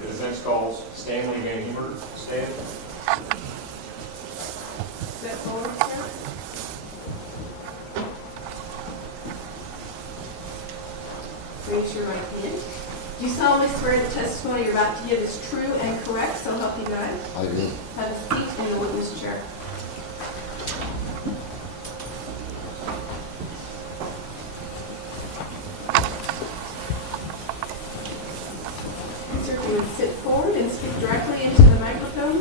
The defense calls Stanley VanHemert. Stan? Step forward, sir. Raise your right hand. Do you solemnly swear the testimony you're about to give is true and correct, so help you God? I do. Have a seat in the witness chair. Sir, if you would sit forward and speak directly into the microphone.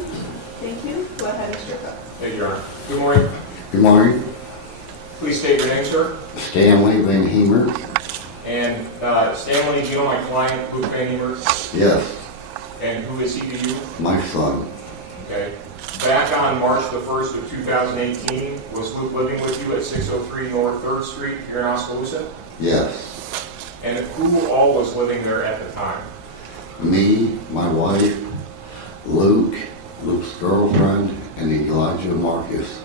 Thank you. Go ahead, Mr. Cook. Thank you, Your Honor. Good morning. Good morning. Please state your name, sir. Stanley VanHemert. And Stanley, do you know my client, Luke VanHemert? Yes, And who is he to you? my son. Okay. Back on March the 1st of 2018, was Luke living with you at 603 North 3rd Street here in Oskaloosa? Yes. And who all was living there at the time? Me, my wife, Luke, Luke's girlfriend, and Elijah Marcus.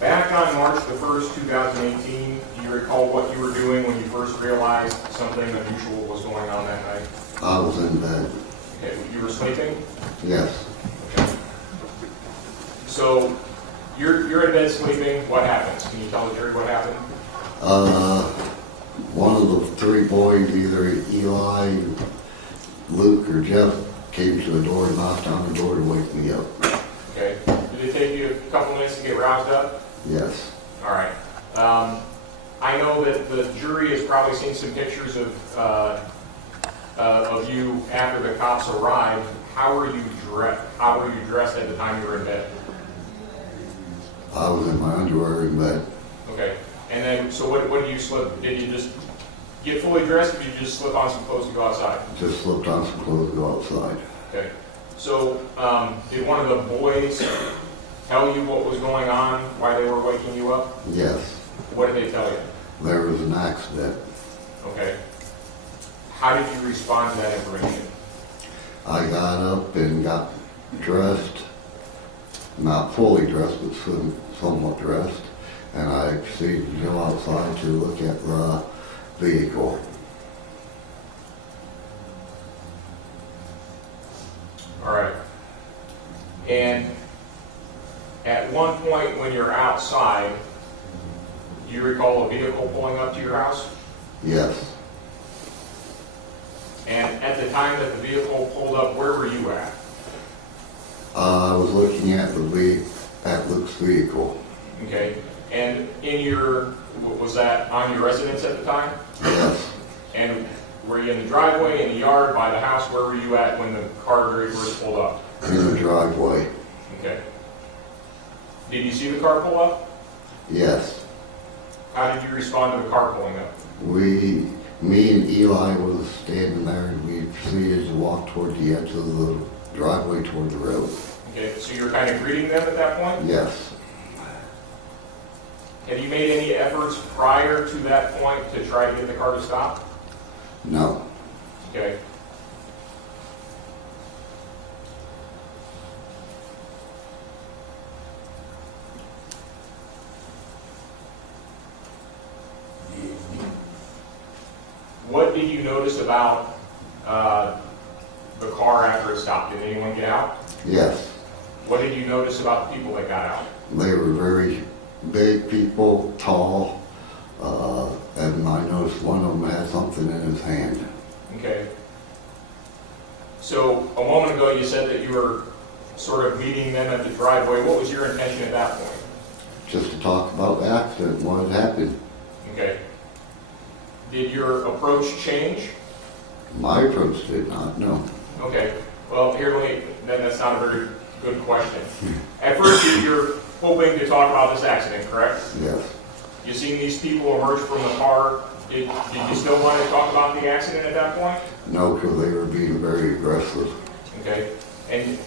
Back on March the 1st, 2018, do you recall what you were doing when you first realized something unusual was going on that night? I was in bed. Okay. You were sleeping? Yes. Okay. So, you're in bed sleeping. What happens? Can you tell the jury what happened? One of the three boys, either Eli, Luke, or Jeff, came to the door and knocked on the door to wake me up. Okay. Did it take you a couple minutes to get roused up? Yes. All right. I know that the jury has probably seen some pictures of you after the cops arrived. How were you dressed? How were you dressed at the time you were in bed? I was in my underwear in bed. Okay. And then, so what did you slip? Did you just get fully dressed, or did you just slip on some clothes to go outside? Just slipped on some clothes to go outside. Okay. So, did one of the boys tell you what was going on, why they were waking you up? Yes. What did they tell you? There was an accident. Okay. How did you respond to that information? I got up and got dressed, not fully dressed, but somewhat dressed, and I proceeded to go outside to look at the vehicle. All right. And at one point when you're outside, do you recall a vehicle pulling up to your house? Yes. And at the time that the vehicle pulled up, where were you at? I was looking at at Luke's vehicle. Okay. And was that on your residence at the time? Yes. And were you in the driveway, in the yard, by the house? Where were you at when the car very first pulled up? In the driveway. Okay. Did you see the car pull up? Yes. How did you respond to the car pulling up? Me and Eli was standing there, and we proceeded to walk toward the edge of the driveway toward the road. Okay, so you were kind of greeting them at that point? Yes. Have you made any efforts prior to that point to try to get the car to stop? No. Okay. What did you notice about the car after it stopped? Did anyone get out? Yes. What did you notice about the people that got out? They were very big people, tall, and I noticed one of them had something in his hand. Okay. So a moment ago you said that you were sort of meeting them at the driveway. What was your intention at that point? Just to talk about the accident, what had happened. Okay. Did your approach change? My approach did not, no. Okay. Well, then that's not a very good question. At first, you're hoping to talk about this accident, correct? Yes. You seen these people emerge from the car. Did you still want to talk about the accident at that point? No, because they were being very aggressive. Okay. And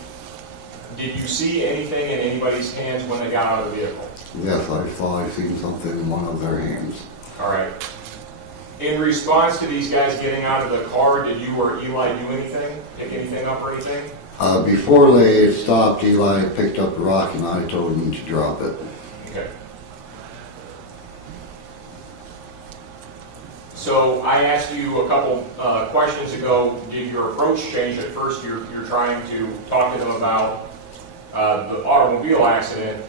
did you see anything in anybody's hands when they got out of the vehicle? Yes, I thought I seen something in one of their hands. All right. In response to these guys getting out of the car, did you or Eli do anything? Pick anything up or anything? Before they stopped, Eli picked up a rock and I told him to drop it. Okay. So I asked you a couple questions ago, did your approach change? At first you're trying to talk to them about the automobile accident.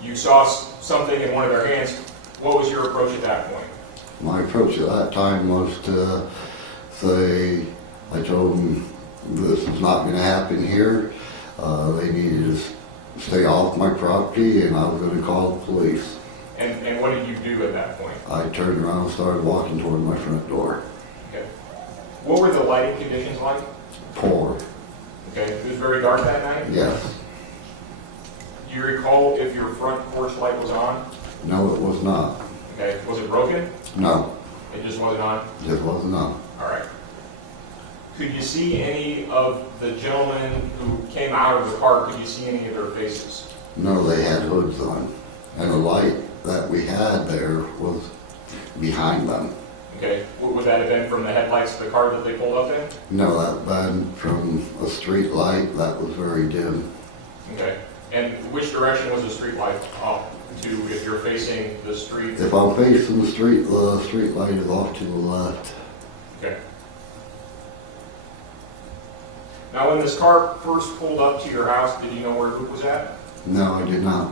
You saw something in one of their hands. What was your approach at that point? My approach at that time was to say, I told them this is not going to happen here. They needed to stay off my property, and I was going to call the police. And what did you do at that point? I turned around and started walking toward my front door. Okay. What were the lighting conditions like? Poor. Okay. It was very dark that night? Yes. Do you recall if your front porch light was on? No, it was not. Okay. Was it broken? No, It just wasn't on? it just wasn't on. All right. Could you see any of the gentlemen who came out of the car? Could you see any of their faces? No, they had hoods on. And the light that we had there was behind them. Okay. Would that have been from the headlights of the car that they pulled up in? No, that been from a street light that was very dim. Okay. And which direction was the street light off to if you're facing the street? If I'm facing the street light is off to the left. Okay. Now, when this car first pulled up to your house, did you know where Luke was at? No, I did not.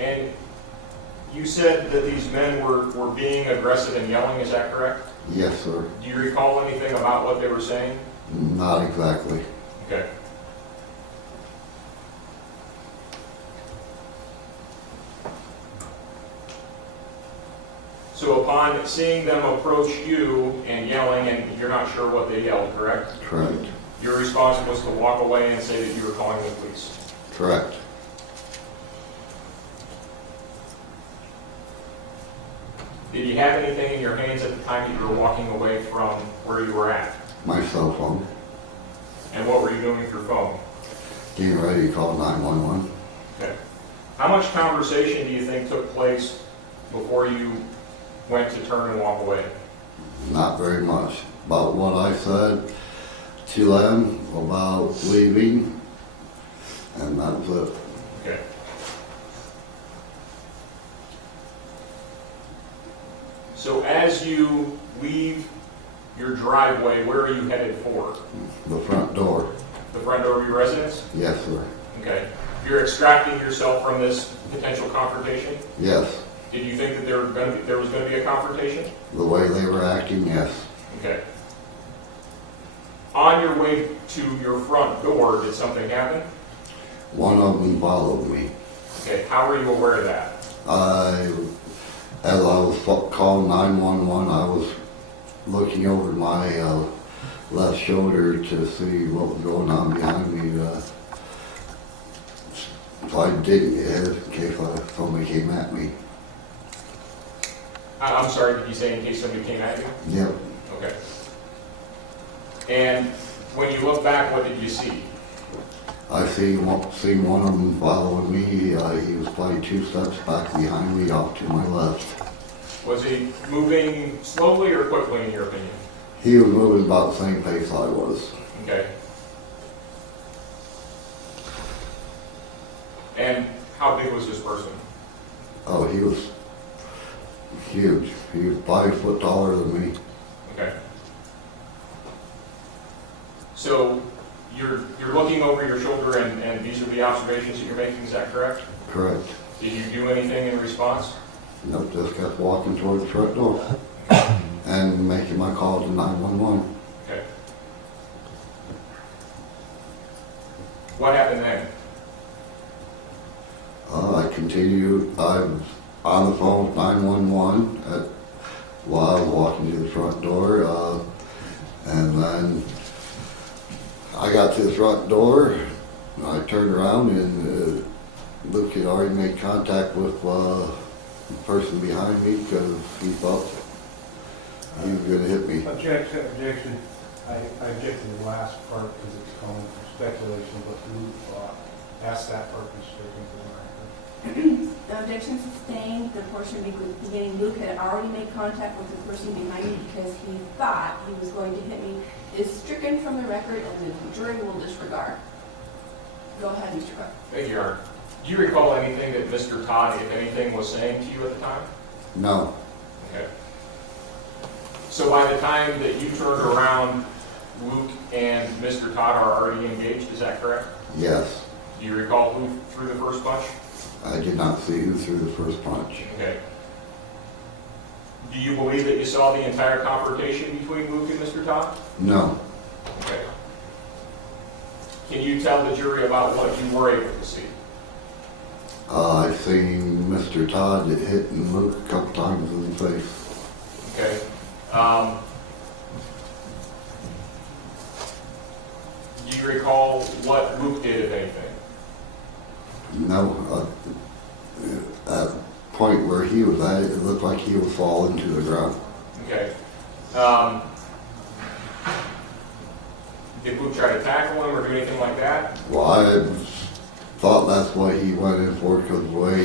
And you said that these men were being aggressive and yelling, is that correct? Yes, sir. Do you recall anything about what they were saying? Not exactly. Okay. So upon seeing them approach you and yelling, and you're not sure what they yelled, correct? Correct. Your response was to walk away and say that you were calling the police. Correct. Did you have anything in your hands at the time that you were walking away from where you were at? My cell phone. And what were you doing with your phone? Getting ready to call 911. Okay. How much conversation do you think took place before you went to turn and walk away? Not very much. About what I said to them about leaving, and that was it. Okay. So as you leave your driveway, where are you headed for? The front door. The front door of your residence? Yes, sir. Okay. You're extracting yourself from this potential confrontation? Yes. Did you think that there was going to be a confrontation? The way they were acting, yes. Okay. On your way to your front door, did something happen? One of them followed me. Okay. How were you aware of that? As I was calling 911, I was looking over my left shoulder to see what was going on behind me. So I didn't get hit in case somebody came at me. I'm sorry, did you say in case somebody came at you? Yep. Okay. And when you look back, what did you see? I seen one of them following me. He was probably 2 steps back behind me off to my left. Was he moving slowly or quickly in your opinion? He was moving about the same pace I was. Okay. And how big was this person? Oh, he was huge. He was 5 foot taller than me. Okay. So you're looking over your shoulder and these are the observations that you're making, is that correct? Correct. Did you do anything in response? Nope, just kept walking toward the front door and making my call to 911. Okay. What happened then? I continued. I was on the phone with 911 while I was walking to the front door, and then I got to the front door. I turned around and Luke had already made contact with the person behind me because he thought he was going to hit me. Objection. I object to the last part because it's calling for speculation, but Luke asked that part to be stricken from the record. Objection sustained. The portion beginning Luke had already made contact with the person behind me because he thought he was going to hit me is stricken from the record and the jury will disregard. Go ahead, Mr. Cook. Thank you, Your Honor. Do you recall anything that Mr. Todd, if anything, was saying to you at the time? No, Okay. So by the time that you turned around, Luke and Mr. Todd are already engaged, is that correct? yes. Do you recall who threw the first punch? I did not see who threw the first punch. Okay. Do you believe that you saw the entire confrontation between Luke and Mr. Todd? No, Okay. Can you tell the jury about what you were able to see? I seen Mr. Todd hitting Luke a couple times in the face. Okay. Do you recall what Luke did, if anything? No, at the point where he was at, it looked like he was falling to the ground. Okay. Did Luke try to tackle him or do anything like that? Well, I thought that's what he went in for, because the way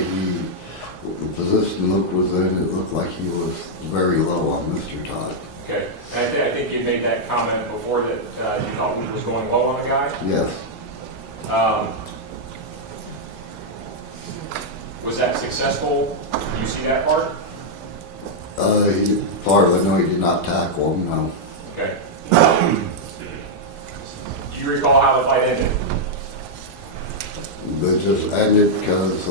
the position Luke was in, it looked like he was very low on Mr. Todd. Okay. And I think you made that comment before that you thought Luke was going low on the guy. Yes, Was that successful? Do you see that part? as far as I know, he did not tackle him, no. Okay. Do you recall how the fight ended? It just ended because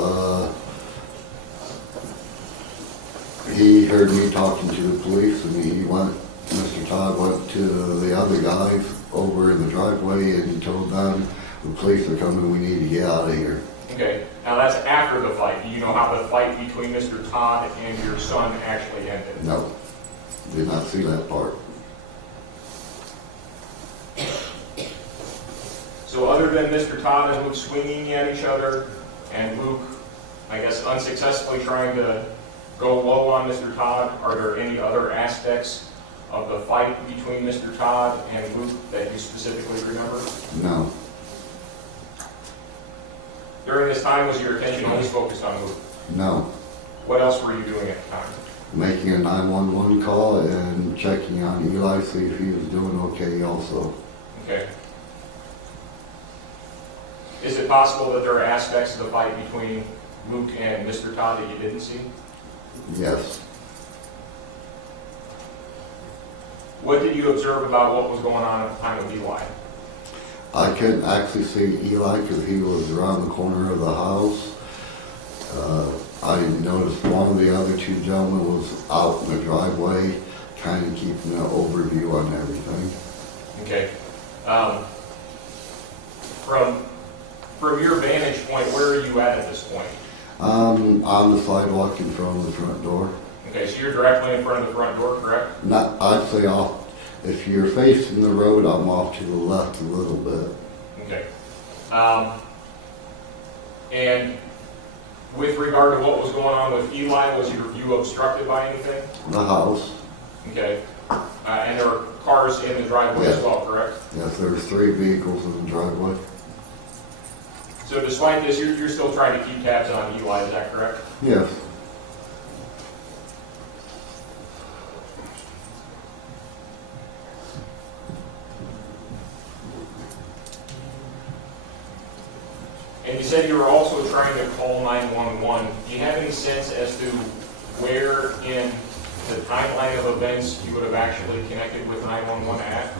he heard me talking to the police, and Mr. Todd went to the other guys over in the driveway and he told them, the police are coming, we need to get out of here. Okay. Now that's after the fight. Do you know how the fight between Mr. Todd and your son actually ended? No, did not see that part. So other than Mr. Todd and Luke swinging at each other, and Luke, I guess, unsuccessfully trying to go low on Mr. Todd, are there any other aspects of the fight between Mr. Todd and Luke that you specifically remember? No, During this time, was your attention always focused on Luke? no. What else were you doing at the time? Making a 911 call and checking on Eli, see if he was doing okay also. Okay. Is it possible that there are aspects of the fight between Luke and Mr. Todd that you didn't see? Yes. What did you observe about what was going on at the time of Eli? I couldn't actually see Eli because he was around the corner of the house. I noticed one of the other two gentlemen was out in the driveway, kind of keeping an overview on everything. Okay. From your vantage point, where are you at this point? On the sidewalk in front of the front door. Okay, so you're directly in front of the front door, correct? Not, I'd say off, if you're facing the road, I'm off to the left a little bit. Okay. And with regard to what was going on with Eli, was your view obstructed by anything? The house, Okay. And there were cars in the driveway as Yes. well, correct? yes, there was 3 vehicles in the driveway. So despite this, you're still trying to keep tabs on Eli, is that correct? Yes, And you said you were also trying to call 911. Do you have any sense as to where in the timeline of events you would have actually connected with 911 at?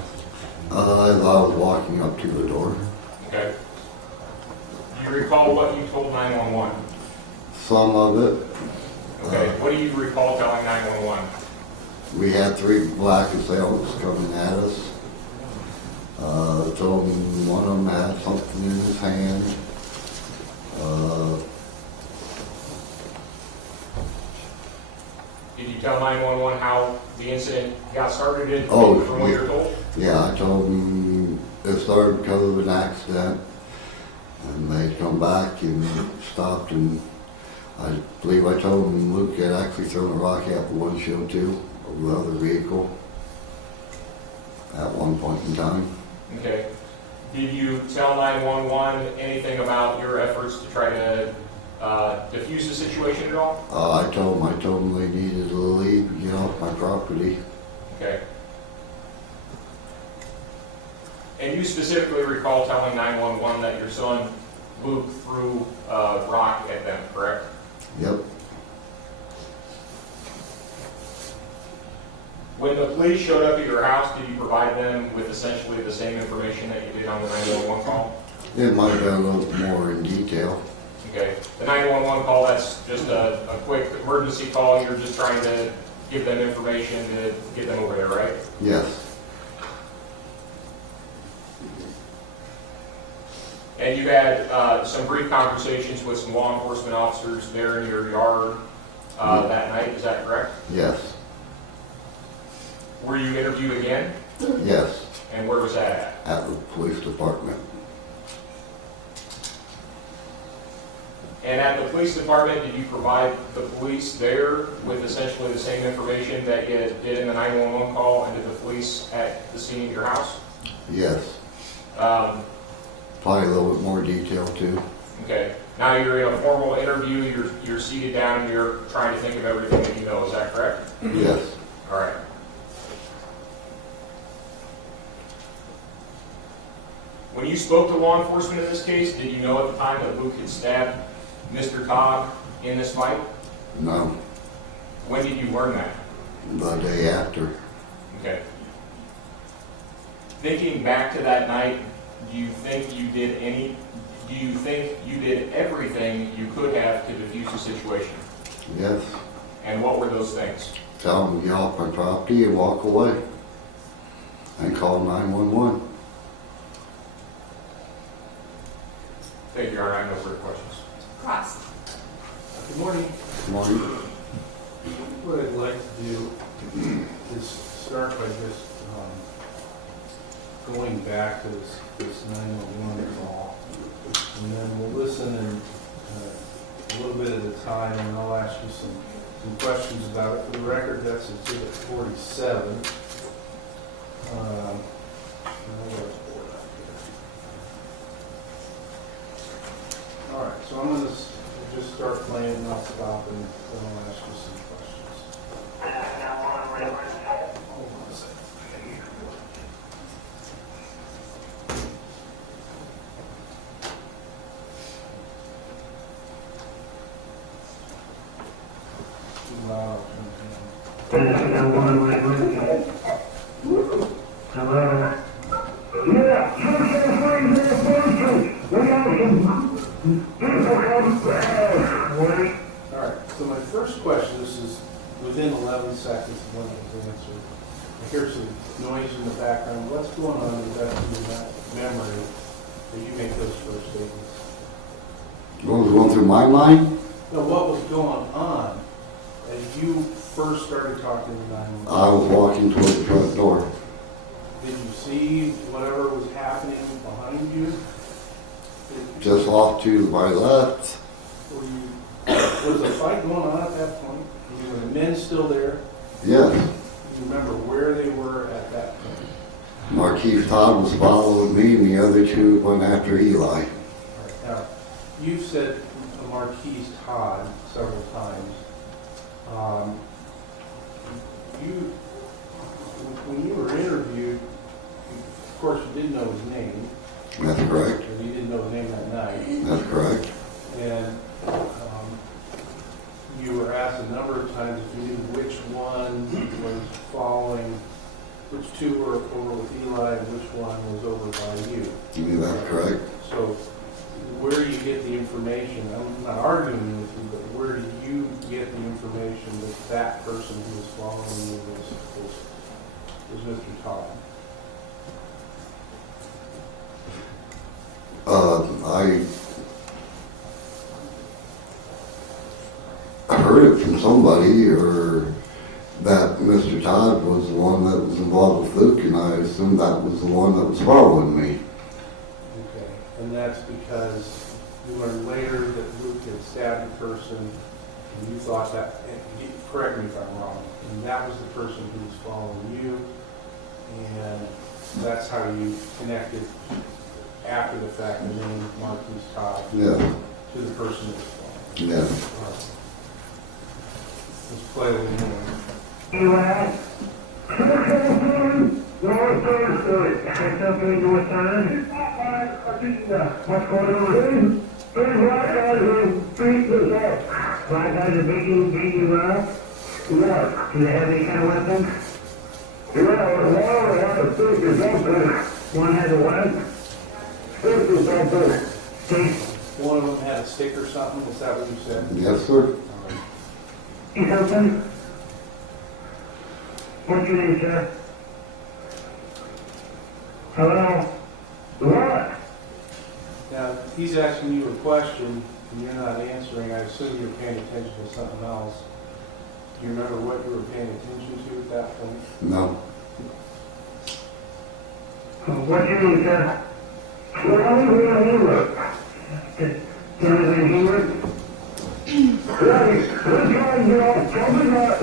as I was walking up to the door. Okay. Do you recall what you told 911? Some of it, Okay. What do you recall telling 911? we had 3 black assailants coming at us. Told them one of them had something in his hand. Did you tell 911 how the incident got started Oh, from what you're told? Yeah, I told them it started because of an accident, and they come back and stopped, and I believe I told them Luke had actually thrown a rock at the windshield too, of the other vehicle, at one point in time. Okay. Did you tell 911 anything about your efforts to try to diffuse the situation at all? I told them they needed to leave, get off my property. Okay. And you specifically recall telling 911 that your son Luke threw a rock at them, correct? Yep, When the police showed up at your house, did you provide them with essentially the same information that you did on the 911 call? it might have been a little more in detail. Okay, the 911 call, that's just a quick emergency call, you're just trying to give them information to get them over there, right? Yes, And you had some brief conversations with some law enforcement officers there in your yard that night, is that correct? yes, Were you interviewed again? yes, And where was that at? at the police department. And at the police department, did you provide the police there with essentially the same information that you did in the 911 call, and did the police at the scene of your house? Yes, Um, probably a little bit more detail too. Okay, now you're in a formal interview, you're seated down, and you're trying to think of everything that you know, is that correct? Yes, All right. When you spoke to law enforcement in this case, did you know at the time that Luke had stabbed Mr. Todd in this fight? no, When did you learn that? the day after. Okay. Thinking back to that night, do you think you did everything you could have to defuse the situation? Yes, And what were those things? tell them to get off my property and walk away. And call 911. Thank you, Your Honor, I have no further questions. Cross. Good morning. Good morning. What I'd like to do is start by just going back to this 911 call. And then we'll listen and a little bit at a time, and I'll ask you some questions about it. For the record, that's Exhibit 47. All right, so I'm going to just start playing and I'll stop and then I'll ask you some questions. Hold on a second. Too loud, I'll turn it down. All right, so my first question, this is within 11 seconds of when it was answered. I hear some noise in the background. What's going on in that memory that you make those first statements? What was going through my mind? No, what was going on as you first started talking to 911? I was walking toward the front door. Did you see whatever was happening behind you? Just off to my left. Was a fight going on at that point? Were the men still there? Yes. Do you remember where they were at that point? Marquis Todd was following me and the other two went after Eli. All right, now, you've said Marquis Todd several times. When you were interviewed, of course, you didn't know his name. That's correct. And you didn't know his name that night. That's correct. And you were asked a number of times if you knew which one was following, which two were over with Eli and which one was over by you. That's correct. So where do you get the information? I'm not arguing with you, but where do you get the information that that person who was following you was Mr. Todd? I heard it from somebody, or that Mr. Todd was the one that was involved with Luke, and I assumed that was the one that was following me. Okay, and that's because you learned later that Luke had stabbed a person, and you thought that, and correct me if I'm wrong, and that was the person who was following you, and that's how you connected after the fact the name Marquis Todd Yeah. to the person that was following you. Yeah. All right. Let's play a little more. What's going on? These black guys are beating us up. Black guys are beating you up? Yes. Do they have any kind of weapons? Yeah, one has a stick or something. One has a what? Stick or something. Stick? One of them had a stick or something, is that what you said? Yes, sir. See something? What's your name, sir? Hello? What? Now, he's asking you a question, and you're not answering. I assume you're paying attention to something else. Do you remember what you were paying attention to at that point? No. What's your name, sir? Well, I'm VanHemert. VanHemert? Right, we're trying to get off something that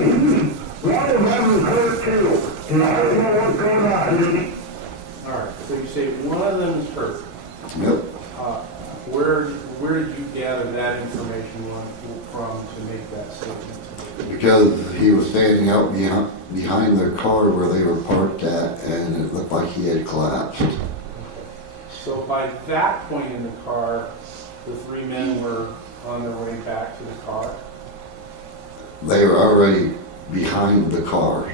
one of them is hurt too. And I don't know what's going on. All right, so you say one of them is hurt. Yep. Where did you gather that information from to make that statement? Because he was standing out behind their car where they were parked at, and it looked like he had collapsed. So by that point in the car, the three men were on their way back to the car? They were already behind the car.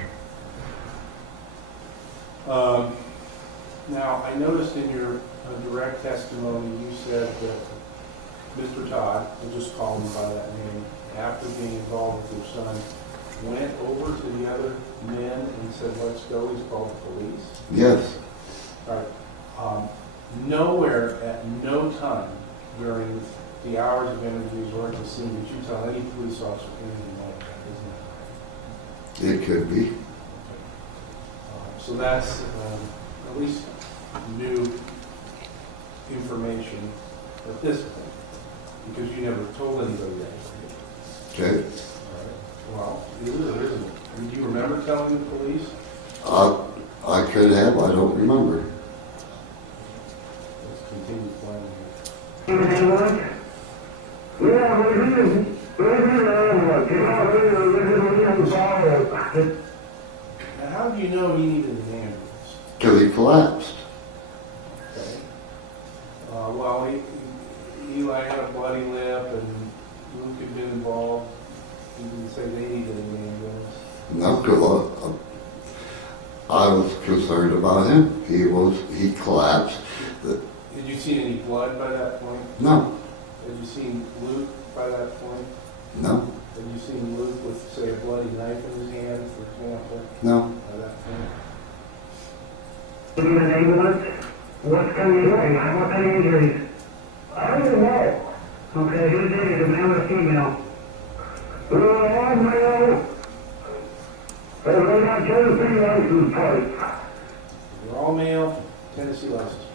Now, I noticed in your direct testimony, you said that Mr. Todd, we'll just call him by that name, after being involved with your son, went over to the other men and said, let's go, he's called the police? Yes. All right. Nowhere, at no time during the hours of interviews or at the scene, did you tell any police officer anything like that, isn't that right? It could be. So that's at least new information at this point, because you never told anybody that. Okay. All right. Well, it is or isn't it? Do you remember telling the police? I could have. I don't remember. Let's continue planning here. Now, how do you know he needed an ambulance? Because he collapsed. Okay. Well, Eli had a bloody lip, and Luke had been involved. You didn't say they needed an ambulance. No, because I was concerned about him. He collapsed. Had you seen any blood by that point? No, Had you seen Luke by that point? no, Had you seen Luke with, say, a bloody knife in his hand, for example, no. by that point? Give you an ambulance? What kind of injuries? What kind of injuries? I don't know. Okay, who did it? A male or female? I'm male. They got Tennessee license plate. You're all male, Tennessee license.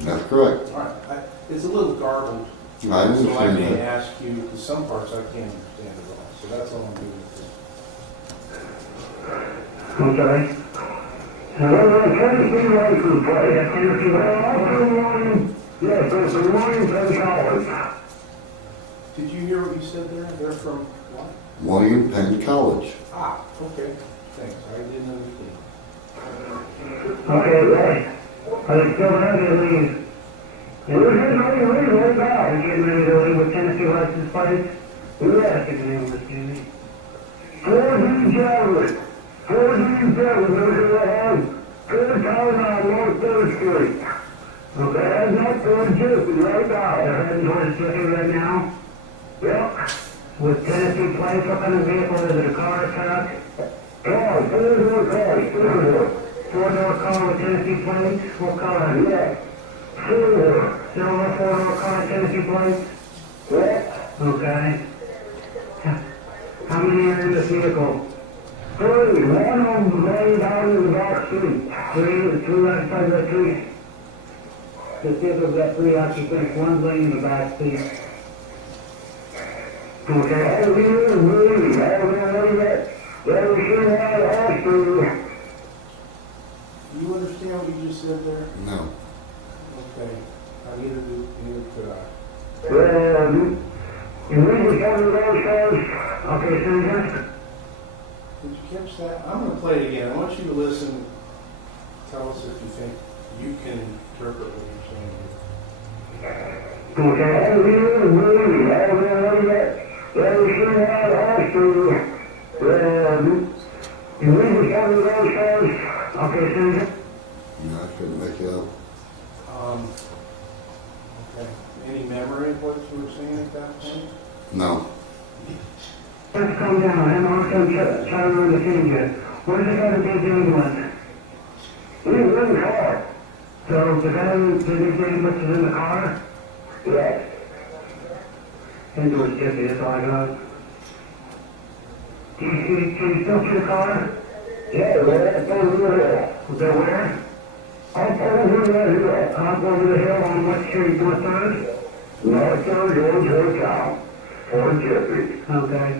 That's correct. All right, it's a little garbled, I so I understand may that. ask you, because some parts I can't understand at all, so that's all I'm doing with this. Okay. Now, there's a Tennessee license plate. Yeah, Tennessee license. Yes, there's a William Penn College. Did you hear what you said there? They're from what? William Penn College. Ah, okay, thanks, I didn't understand. Okay, right. Are they still ready to leave? We're getting ready to leave right now. We're getting ready to leave with Tennessee license plates? Yes, you can name this, Jimmy. 4D Javelin. 4D Javelin, those are the hands. 3rd Town on North 3rd Street. Okay, that's not towards Jiffy right now. They're heading towards Jiffy right now? Yep. With Tennessee plates, what kind of vehicle is it? A car, a truck? Car, 4-door car, 4-door. 4-door car with Tennessee plates? What color? Yeah. Silver. Silver 4-door car, Tennessee plates? Yeah. Okay. How many are in this vehicle? 3. One of them laying down in the back seat. 3 outside the seat. This vehicle's got 3 occupants, one's laying in the back seat. Okay, I'll be here and move. I'll be here. Well, we sure want to ask you. Do you understand what you just said there? No. Okay, neither could I. Well, you read the cover of those guys? Okay, Susan? Did you catch that? I'm going to play it again. I want you to listen. Tell us if you think you can interpret what you're saying here. Okay, all we really, everything out also, you read the county road says, okay, Susan? And I couldn't make it up. Okay. Any memory of what you were saying at that point? No. Let's come down, and also try to run the thing yet. Where's the guy that did the ambulance? He was in the car. So the guy who did the ambulance is in the car? Yes. Into his jiffy, that's all I got. Can you still see the car? Yeah, that's over there. Was that where? Up over the hill. Up over the hill on what street, North Third? North Third, going towards town. For Jiffy. Okay.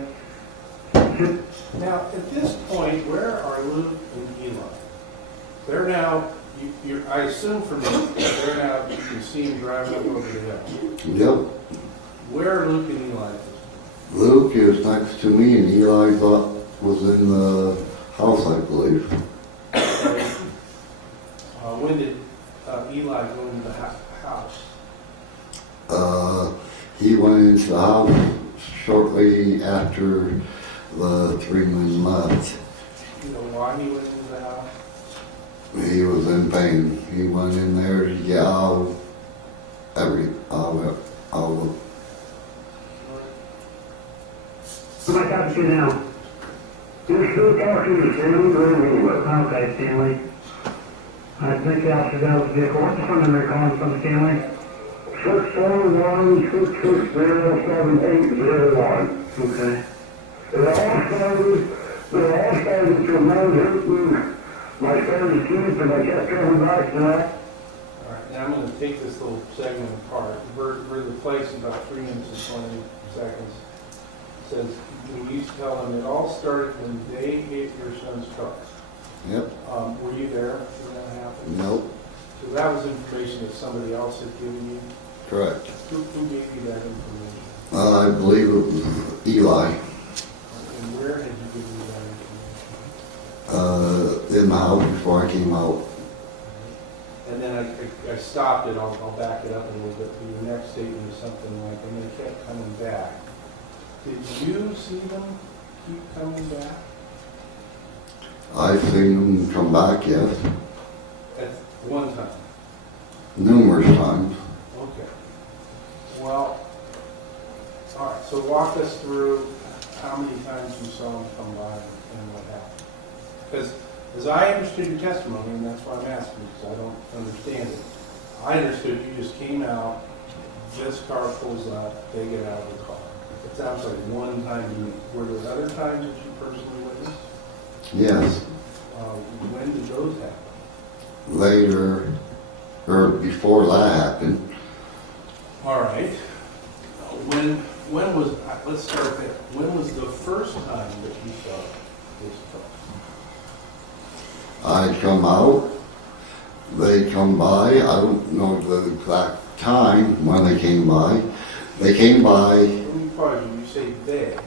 Now, at this point, where are Luke and Eli? They're now, I assume from this, they're now, you can see them driving up over the hill. Yep. Where are Luke and Eli at this Luke is next to me and Eli thought was in the house, I believe. point? When did Eli go into the house? He went into the house shortly after the three men left. You know why he went into the house? He was in pain. He went in there to get out all Who am I talking to now? You're still talking to Stanley Green. Okay, Stanley. I think the officer got the vehicle. What's the phone number you're calling from, Stanley? 641-660-7801. Okay. They're all started to remain hitting my son's teeth, and I kept coming back to that. All right, now I'm going to take this little segment apart. We're the place in about 3 minutes and 20 seconds. It says, when you tell them it all started when they hit your son's car. Yep. Were you there when that happened? Nope. So that was information that somebody else had given you? Correct. Who gave you that information? I believe it was Eli. And where had you given you that information? In the house before I came out. And then I stopped it, I'll back it up a little bit. Your next statement is something like, and they kept coming back. Did you see them keep coming back? I've seen them come back, yes. At one time? Numerous times. Okay. Well, all right, so walk us through how many times you saw them come by and what happened. Because as I understood your testimony, and that's why I'm asking, because I don't understand it, I understood you just came out, this car pulls up, they get out of the car. It sounds like one time you meet. Were there other times that you personally witnessed? Yes. When did those happen? Later, or before that happened, All right. When was, let's start there. When was the first time that you saw this car? I come out, they come by, I don't know the exact time when they came by. They came by, Let me pause you. You say they. Did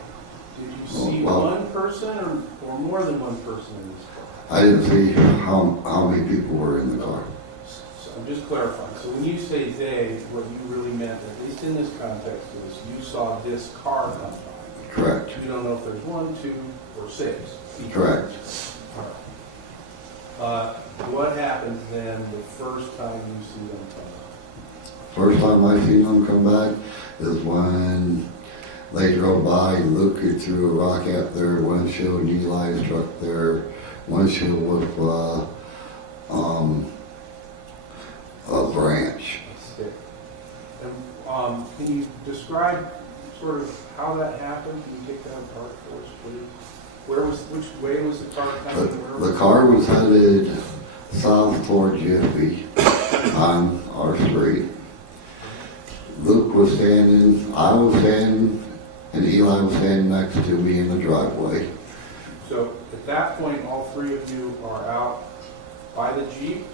you see well, one person or more than one person in this car? I didn't see how many people were in the car. So I'm just clarifying. So when you say they, what you really meant, at least in this context, is you saw this car come by. Correct. You don't know if there's 1, 2, or 6. Correct. All right. What happens then the first time you see them come by? First time I seen them come back is when they drove by, Luke had threw a rock at their windshield, and Eli struck their windshield with a branch. A stick. And can you describe sort of how that happened? Can you take that apart for us, please? Which way was the car coming? The car was headed south toward Jiffy on our street. Luke was standing, I was standing, and Eli was standing next to me in the driveway. So at that point, all three of you are out by the Jeep?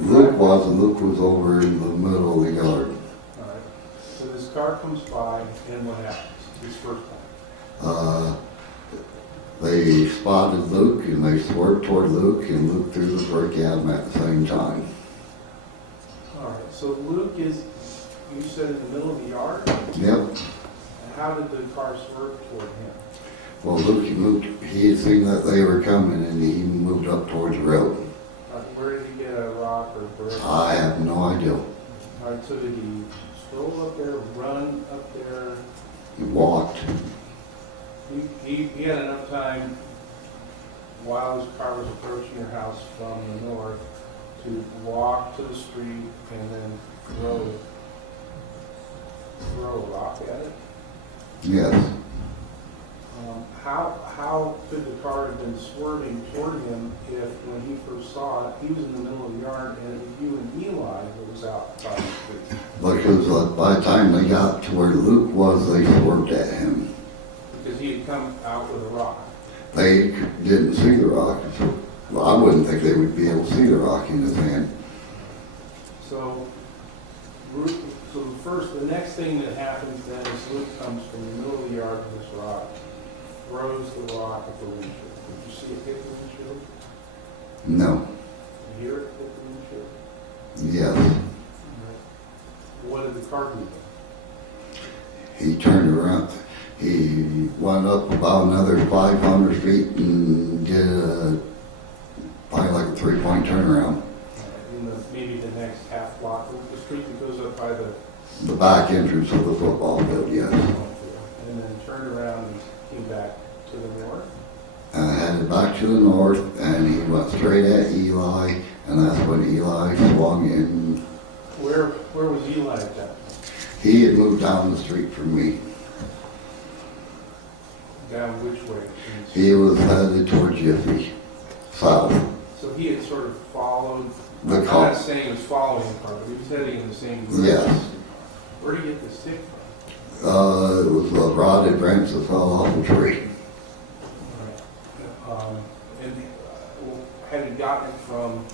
Luke wasn't, Luke was over in the middle of the yard. All right. So this car comes by, and what happens this first time? They spotted Luke, and they swerved toward Luke, and Luke threw the brake at him at the same time. All right. So Luke is you said in the middle of the yard? Yep. And how did the car swerve toward him? Well, he had seen that they were coming and he moved up towards the road. Where did he get a rock or brick? I have no idea. All right, so did he stroll up there, run up there? He walked. He had enough time while his car was approaching your house from the north to walk to the street and then throw a rock at it? Yes. How could the car have been swerving toward him if, when he first saw it, he was in the middle of the yard and it was you and Eli that was out by the street? Because by the time they got to where Luke was, they swerved at him. Because he had come out with a rock. They didn't see the rock. Well, I wouldn't think they would be able to see the rock in his hand. So the next thing that happens then is Luke comes from the middle of the yard with this rock, throws the rock at the windshield. Did you see it hit the windshield? No. Did you hear it hit the windshield? Yes. What did the car do? He turned around. He went up about another 500 feet and did probably like a 3-point turnaround. In maybe the next half block of the street that goes up by the The back entrance of the football field, yes. and then turned around and came back to the north. Headed back to the north, and he went straight at Eli, and that's when Eli swung in. Where was Eli at that point? He had moved down the street from me. Down which way? He was headed toward Jiffy, south. So he had sort of followed, The I'm car. not saying he was following the car, but he was heading in the same direction. Yes. Where did he get the stick from? It was a rotted branch that fell off a tree. Had he gotten it from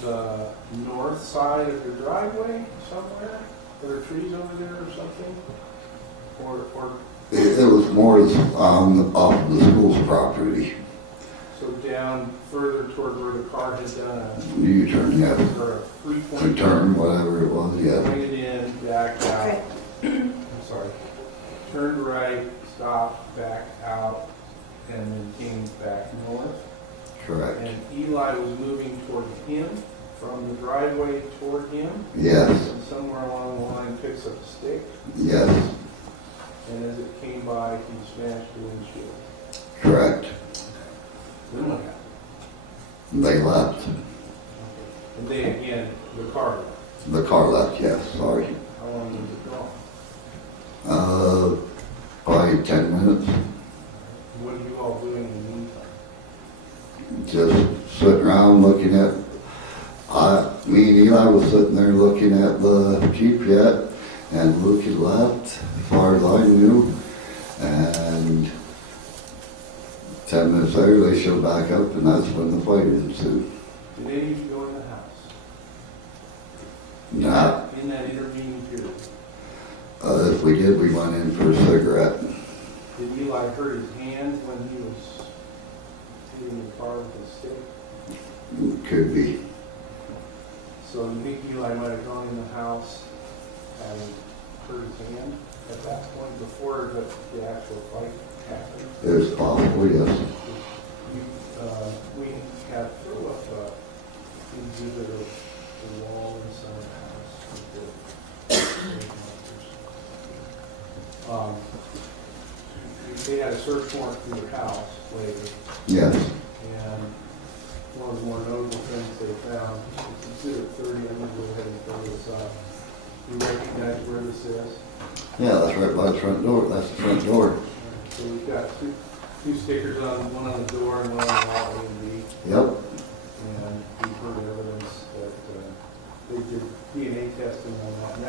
the north side of your driveway somewhere? There are trees over there or something? Or It was more off of the school's property. so down further toward where the car had done a, U-turn, yes. or a A three-point turn, whatever it was, yes. bring it in, back out. I'm sorry. Turned right, stopped, back out, and then came back north. Correct. And Eli was moving toward him, from the driveway toward him. Yes, And somewhere along the line picks up a stick, yes, and as it came by, he smashed the windshield. correct. Then what happened? They left. And they, again, the car left. The car left, yes, sorry. How long was it gone? Probably 10 minutes. What are you all doing in the meantime? Just sitting around looking at, me and Eli was sitting there looking at the Jeep yet, and Luke had left, as far as I knew, and 10 minutes later they showed back up, and that's when the fight ensued. Did any of you go in the house? Nah, In that intervening period? if we did, we went in for a cigarette. Did Eli hurt his hand when he was hitting the car with his stick? Could be. So you think Eli might have gone in the house and hurt his hand at that point before the actual fight happened? It was possible, yes. We have throw up an exhibit of the wall inside the house with the they had a search warrant for your house later, Yes, and one of the more notable things they found, it's exhibit 30, I'm going to go ahead and throw this up. You recognize where this is? yeah, that's right by the front door. That's the front door. So we've got two stickers on, one on the door and one on the wall, A and B. Yep, And we've heard evidence that they did DNA testing on that, and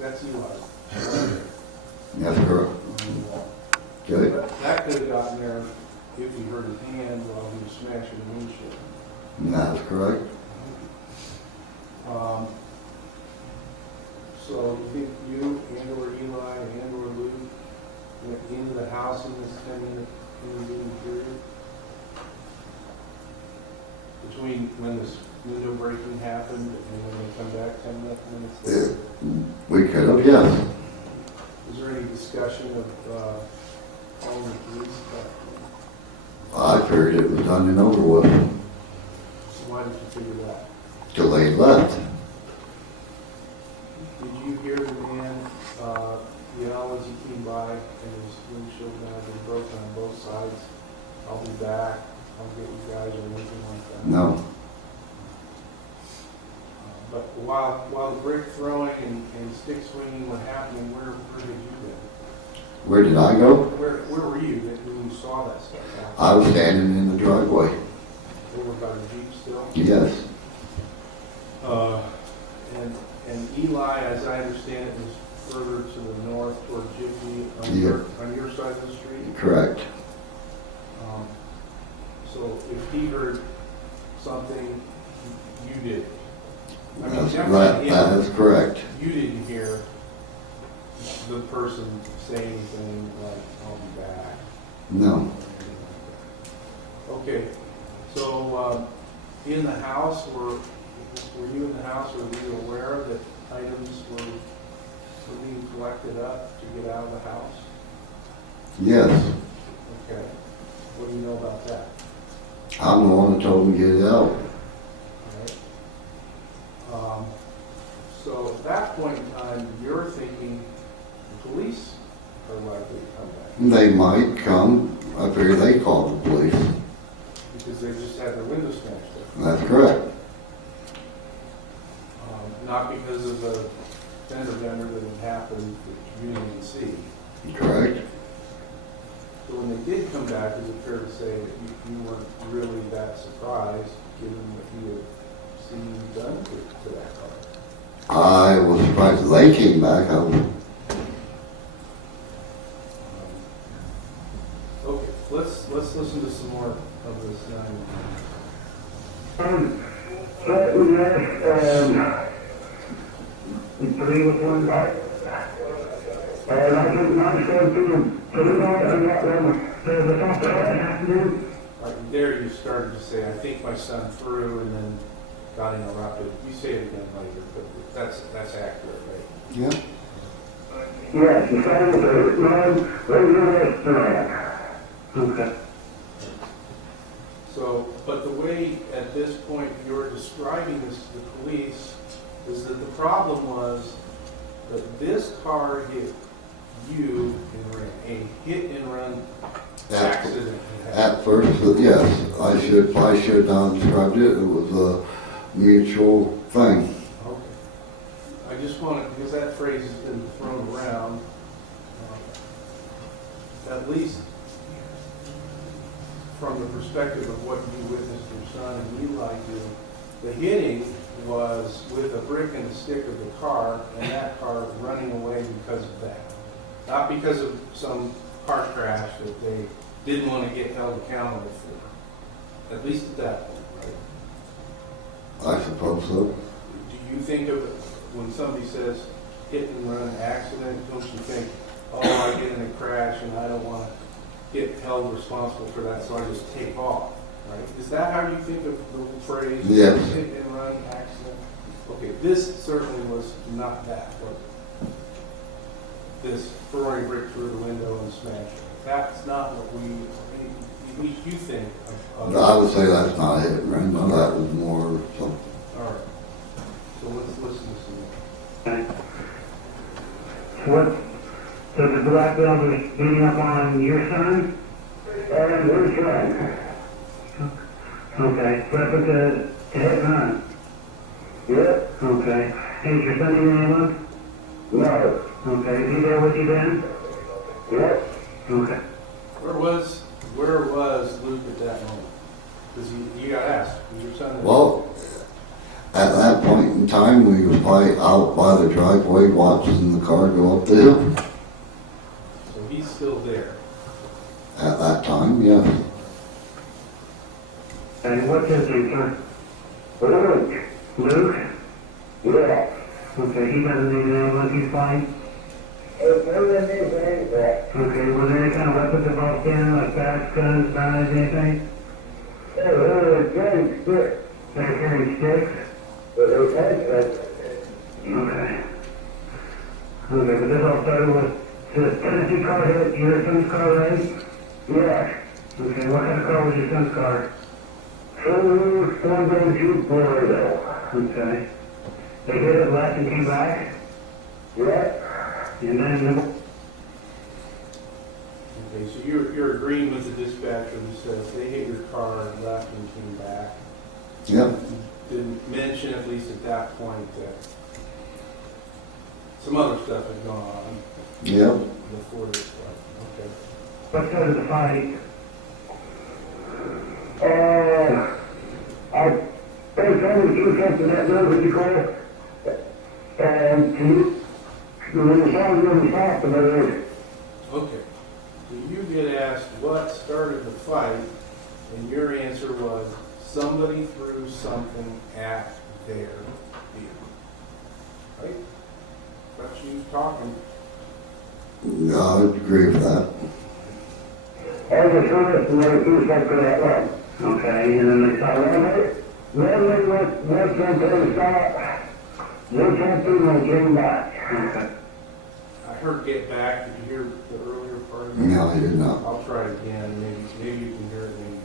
that's Eli. that's correct. On the wall. Okay, But that could have gotten there if he hurt his hand while he was smashing the windshield. that's correct. So you think you and/or Eli and/or Luke went into the house in this 10-minute intervening period? Between when this window breaking happened and then they come back 10 minutes later? We could have, yes. Was there any discussion of calling the police at that point? I figured it was done and over with Why did you figure that? till they left. Did you hear the man yell as he came by and his windshield had been broken on both sides? I'll be back, I'll get you guys, or anything like that? No. But while the brick throwing and stick swinging were happening, where did you go? Where did I go? Where were you when you saw that stuff happen? I was standing in the driveway. Over by the Jeep still? Yes. And Eli, as I understand it, was further to the north toward Jiffy on your side of the street? Correct. So if he heard something, you did. I mean, That is correct. You didn't hear the person say anything like, I'll be back. No. Okay, so in the house, were you in the house, or were you aware that items were being collected up to get out of the house? Yes. Okay, what do you know about that? I'm the one that told them to get it out. All right. So at that point in time, you're thinking the police are likely to come back They might come. I figure they called the police. because they just had their windows smashed in. That's correct. Not because of the fender bender that had happened that you didn't even see. Correct. So when they did come back, is it fair to say that you weren't really that surprised given what you had seen done to that car? I was surprised they came back. Okay, let's listen to some more of this 911. But we left, three was one back. And I think not going to the north and that one, there's a something that happened. Right there you started to say, I think my son threw and then got interrupted. You say it again later, but that's accurate, right? Yeah. Yes, the same as the man, okay. So, but the way at this point you're describing this to the police is that the problem was that this car hit you and ran a hit and run accident. At first, yes. I should not described it. It was a mutual thing. Okay. I just wanted, because that phrase has been thrown around, at least from the perspective of what you witnessed your son and Eli do, the hitting was with a brick and a stick of the car, and that car running away because of that. Not because of some car crash that they didn't want to get held accountable for. At least at that point, right? I suppose so. Do you think of it, when somebody says hit and run accident, don't you think, oh, I get in a crash and I don't want to get held responsible for that, so I just take off, right? Is that how you think of the phrase? Yes. Hit and run accident? Okay, this certainly was not that, but this throwing brick through the window and smashing. That's not what at least you think of. I would say that's not it, right? No, that was more something. All right. So let's listen to some more. What, so the black belt was beating up on your son? And your son. Okay, so that was the hit and run? Yep. Okay. Is your son in the ambulance? No. Okay, is he there with you then? Yep. Okay. Where was Luke at that moment? Because you got asked, was your son there? Well, at that point in time, we was probably out by the driveway watching the car go up the hill. So he's still there. At that time, yes. And what's his name, sir? Luke. Luke? Yeah. Okay, he doesn't need an ambulance, he's fine? Okay, were there any kind of weapons involved in, like bats, guns, knives, anything? Yeah, there was guns, but They're carrying sticks? Okay. Okay, but this all started with the Tennessee car hit your son's car, right? Yes. Okay, what kind of car was your son's car? Ford Jeep Florida. Okay. They hit it left and came back? Yes. And then, Okay, so you're agreeing with the dispatcher who says they hit your car, left and came back. Yep, You didn't mention, at least at that point, that some other stuff had gone on yep. before this fight. Okay. what started the fight? I think someone threw something at me with the car, and when the sound really stopped, and Okay. So you get asked what started the fight, and your answer was somebody threw something at their vehicle. Right? That's you talking. No, I would agree with that. I was curious and they threw something at them. Okay, and then they saw then they went something to stop. They something and came back. Okay. I heard get back. Did you hear the earlier part of it? No, I did not. I'll try it again. Maybe you can hear it, maybe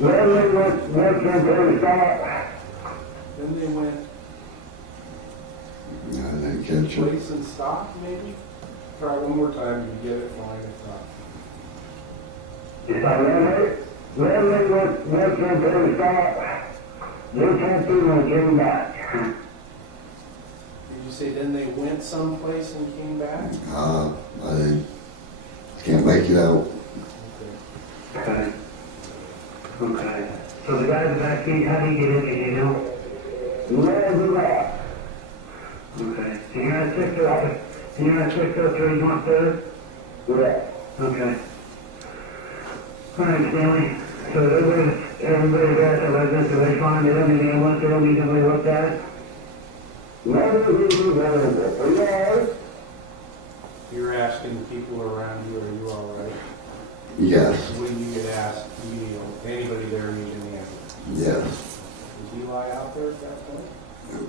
you Then they went something to stop. can't. Then they went No, I didn't catch it. place and stop, maybe? Try one more time. You get it, fine. If not. Then they went something to stop. They something and came back. Did you say then they went someplace and came back? I can't make it out. Okay. Okay. Okay. So the guy in the back seat, how did he get in, you know? Yeah. Okay. So you're at 603 North 3rd? Yeah. Okay. All right, Stanley. So everybody got the residence, so they find it in the ambulance, they don't need somebody looked at it? No. You're asking the people around you, are you all right? Yes, When you get asked, anybody there need an answer? yes. Was Eli out there at that point?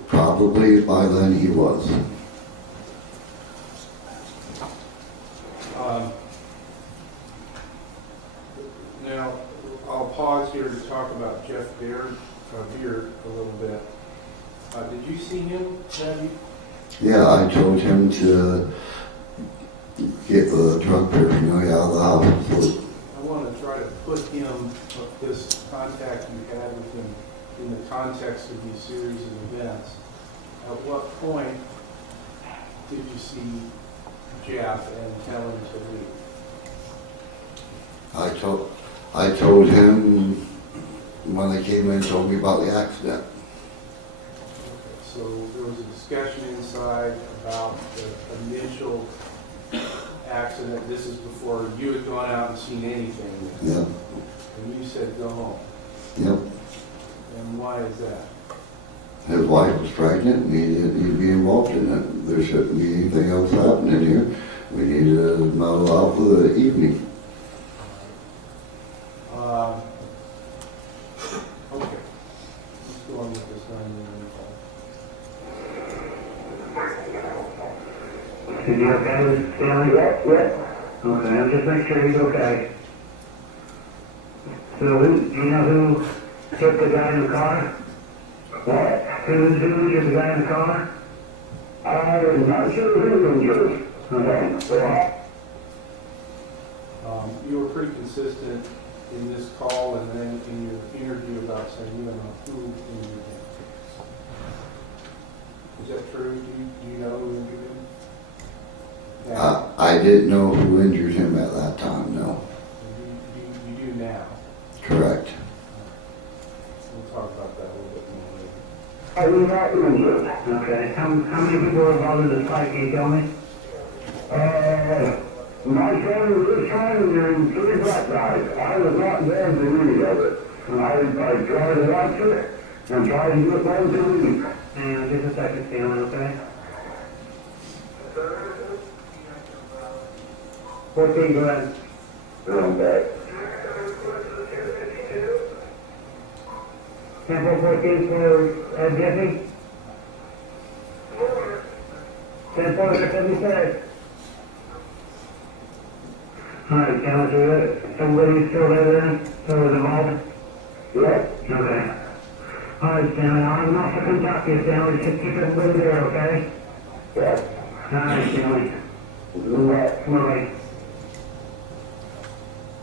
Probably by then he was. Now, I'll pause here to talk about Jeff Beard a little bit. Did you see him, Debbie? Yeah, I told him to get the drug paraphernalia out of the house. I want to try to put him, this contact you had with him, in the context of these series of events. At what point did you see Jeff and tell him to leave? I told him when they came in and told me about the accident. Okay, so there was a discussion inside about the initial accident. This is before you had gone out and seen anything. Yep, And you said go home. yep. And why is that? His wife was pregnant and he didn't need to be involved in it. There shouldn't be anything else happening here. We need to mellow out for the evening. Okay. Let's go on with this 911 call. Is he okay with Stanley? Yeah. Okay, I'll just make sure he's okay. So do you know who hit the guy in the car? What? Who hit the guy in the car? I'm not sure who injured. Okay. You were pretty consistent in this call and then in your interview about saying you don't know who injured him. Is that true? Do you know who injured him? Now, I didn't know who injured him at that time, no. you do now. Correct. We'll talk about that a little bit more later. Are you not injured? Okay. How many people were involved in this fight? Can you tell me? My son was trying and 3 black guys. I was not involved in any of it. I tried to watch it and tried to get them to leave. Hang on just a second, Stanley, okay? 14, go ahead. Okay. Sample 14 for Jesse. Sample, that's what you said. Alright, Counselor, somebody still there? Still was involved? Yes. Okay. Alright, Stanley, I'm not to conduct you, Stanley, just keep everybody there, okay? Yes. Alright, Stanley. Come on, right.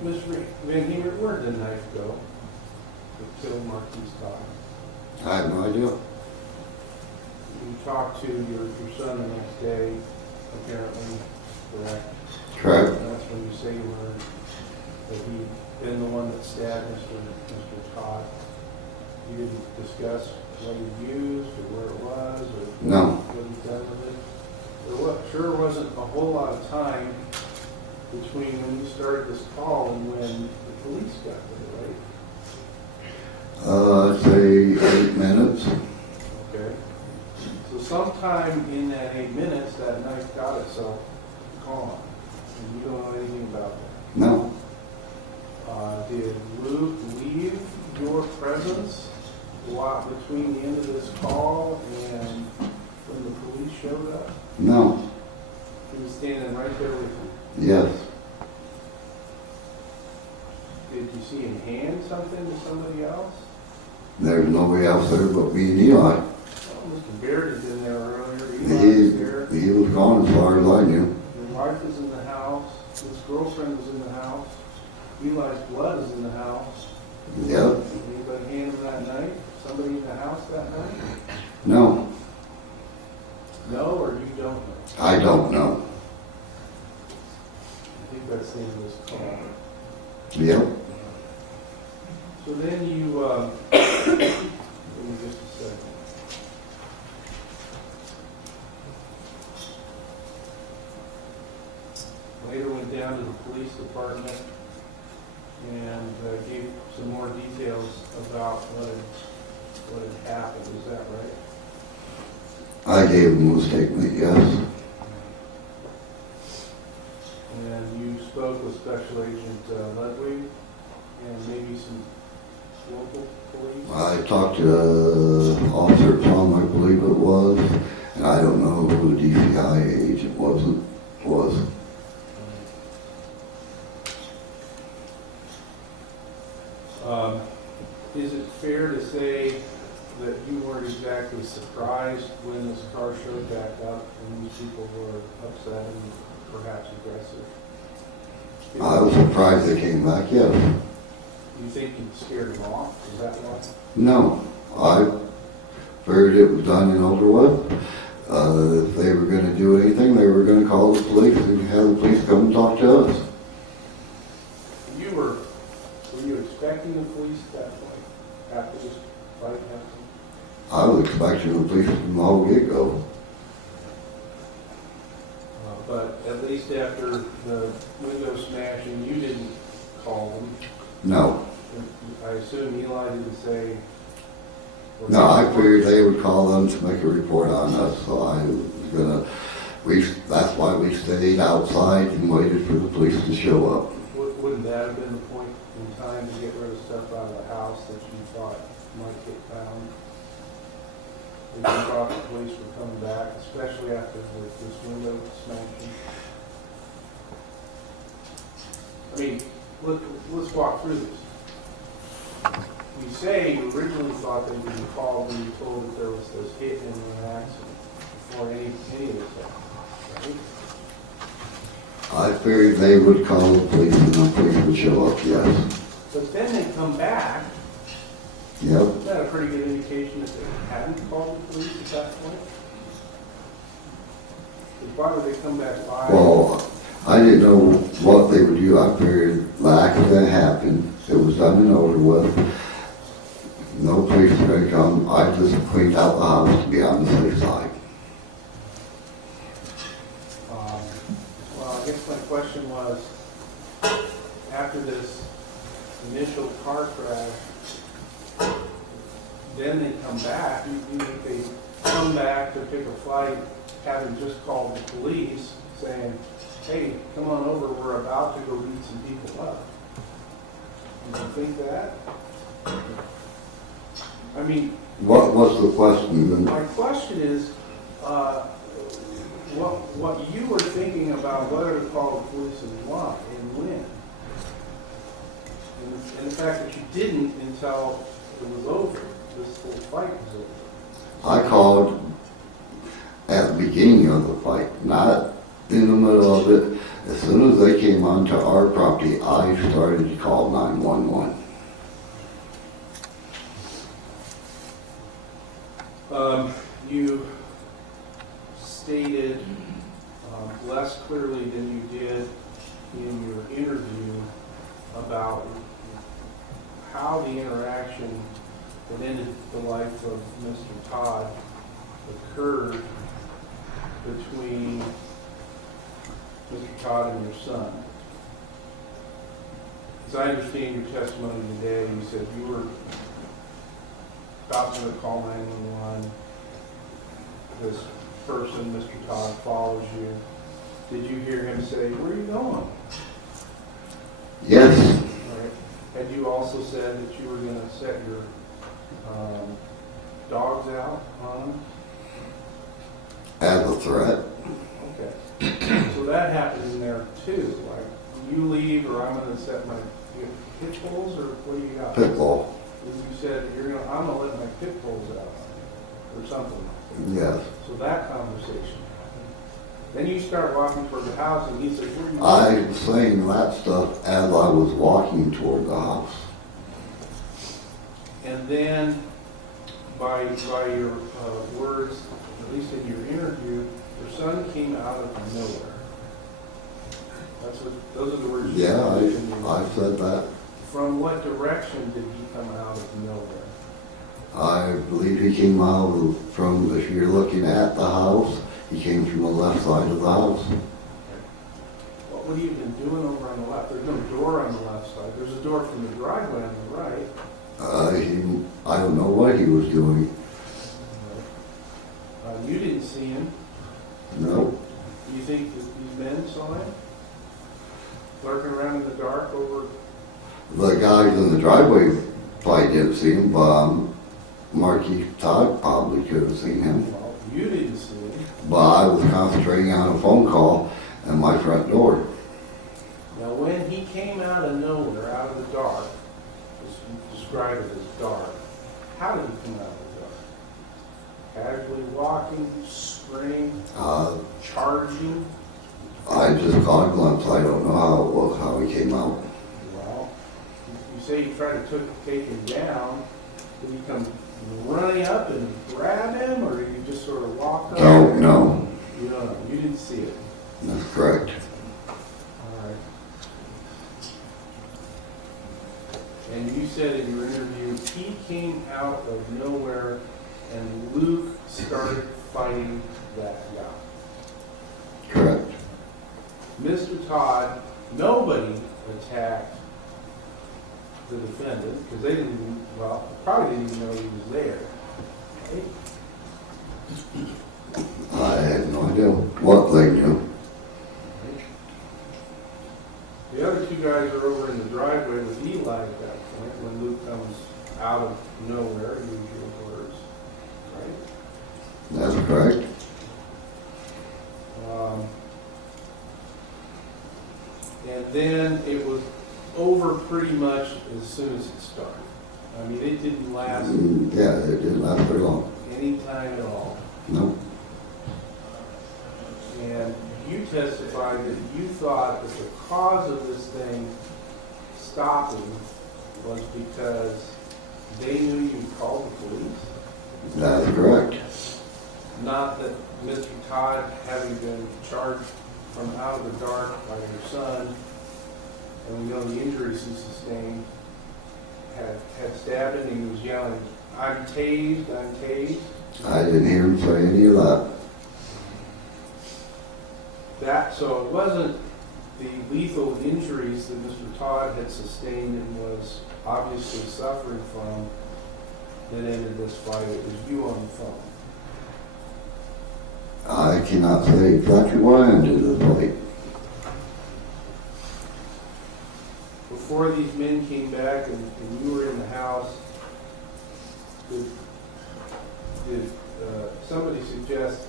Mr. VanHemert, where did the knife go to kill Marquis Todd? I have no idea. You talked to your son the next day, apparently, correct? Correct. And that's when you say you learned that he'd been the one that stabbed Mr. Todd. You didn't discuss what he used or where it was or No. what he'd done with it? There sure wasn't a whole lot of time between when you started this call and when the police got there, right? I'd say 8 minutes. Okay. So sometime in that 8 minutes, that knife got itself gone, and you don't know anything about that. No. Did Luke leave your presence between the end of this call and when the police showed up? No. He was standing right there with you. Yes. Did you see him hand something to somebody else? There's nobody else there but me and Eli. Oh, Mr. Baird had been there earlier. Eli was there. He was gone as far as I knew. Your wife is in the house. His girlfriend was in the house. Eli's blood is in the house. Yep. Anybody hand him that knife? Somebody in the house that night? No. No, or you don't know? I don't know. I think that's the end of this call. Yep. So then you, give me just a second. Later went down to the police department and gave some more details about what had happened. Is that right? I gave him a statement, yes. And you spoke with Special Agent Ludwig and maybe some local police? I talked to Officer Tom, I believe it was, and I don't know who the DCI agent was. Is it fair to say that you weren't exactly surprised when this car showed back up and these people were upset and perhaps aggressive? I was surprised they came back, yes. You think you scared them off? Is that why? No, I figured it was done and over with. If they were going to do anything, they were going to call the police and have the police come and talk to us. Were you expecting the police at that point, after this fight happened? I was expecting the police from the whole get-go. But at least after the window smashing, you didn't call them. No. I assume Eli didn't say. No, I figured they would call them to make a report on us, so I was gonna, that's why we stayed outside and waited for the police to show up. Wouldn't that have been the point in time to get rid of stuff out of the house that you thought might get found? If you thought the police were coming back, especially after this window smashing? I mean, let's walk through this. You say you originally thought they would be called when you told that there was this hit and an accident before any of this happened, right? I figured they would call the police and the police would show up, yes. But then they come back. Yep. Is that a pretty good indication that they hadn't called the police at that point? Because why would they come back by? Well, I didn't know what they would do. I figured the accident happened. It was done and over with. No police were going to come. I just cleaned out the house to be on the safe side. Well, I guess my question was, after this initial car crash, then they come back. You think they come back to pick a flight, having just called the police, saying, hey, come on over, we're about to go beat some people up. Do you think that? I mean, What's the question? my question is, what you were thinking about whether to call the police and why and when. And the fact that you didn't until it was over, this whole fight was over. I called at the beginning of the fight, not in the middle of it. As soon as they came onto our property, I started to call 911. You stated less clearly than you did in your interview about how the interaction that ended the life of Mr. Todd occurred between Mr. Todd and your son. As I understand your testimony today, you said you were about to call 911. This person, Mr. Todd, follows you. Did you hear him say, "Where are you going?" Yes, Right. Had you also said that you were going to set your dogs out on him? as a threat. Okay. So that happened in there too. Like, you leave, or I'm going to set my pit bulls, or what do you got? Pit bull. You said I'm going to let my pit bulls out, or something. Yes. So that conversation. Then you start walking toward the house, and he says, "Where are you going?" I was saying that stuff as I was walking toward the house. And then, by your words, at least in your interview, your son came out of nowhere. Those are the words you Yeah, used in your- I said that. From what direction did he come out of nowhere? I believe he came out from, if you're looking at the house, he came from the left side of the house. What would he have been doing over on the left? There's no door on the left side. There's a door from the driveway on the right. I don't know what he was doing. You didn't see him. No. Do you think that these men saw him? Lurking around in the dark over... The guys in the driveway probably didn't see him, but Marquis Todd probably could have seen him. Well, you didn't see him. But I was concentrating on a phone call at my front door. Now, when he came out of nowhere, out of the dark, describe it as dark, how did he come out of the dark? Casually walking, sprinting, charging? I just caught a glimpse. I don't know how it was, how he came out. Well, you say you tried to take him down. Did he come running up and grab him, or did you just sort of walk up? No. You don't know. You didn't see it. That's correct. All right. And you said in your interview, he came out of nowhere and Luke started fighting that guy. Correct. Mr. Todd, nobody attacked the defendant because they didn't even, well, probably didn't even know he was there. Right? I had no idea what they knew. The other two guys are over in the driveway with Eli at that point when Luke comes out of nowhere, use your words, right? That's correct. And then it was over pretty much as soon as it started. I mean, it didn't last Yeah, it didn't last very long. any time at all. No. And you testified that you thought that the cause of this thing stopping was because they knew you called the police. That's correct. Not that Mr. Todd, having been charged from out of the dark by your son, and we know the injuries he sustained, had stabbed him and he was yelling, "I'm tased, I'm tased." I didn't hear him say any of that. So it wasn't the lethal injuries that Mr. Todd had sustained and was obviously suffering from that ended this fight. It was you on the phone. I cannot say exactly why I ended the fight. Before these men came back and you were in the house, Did somebody suggest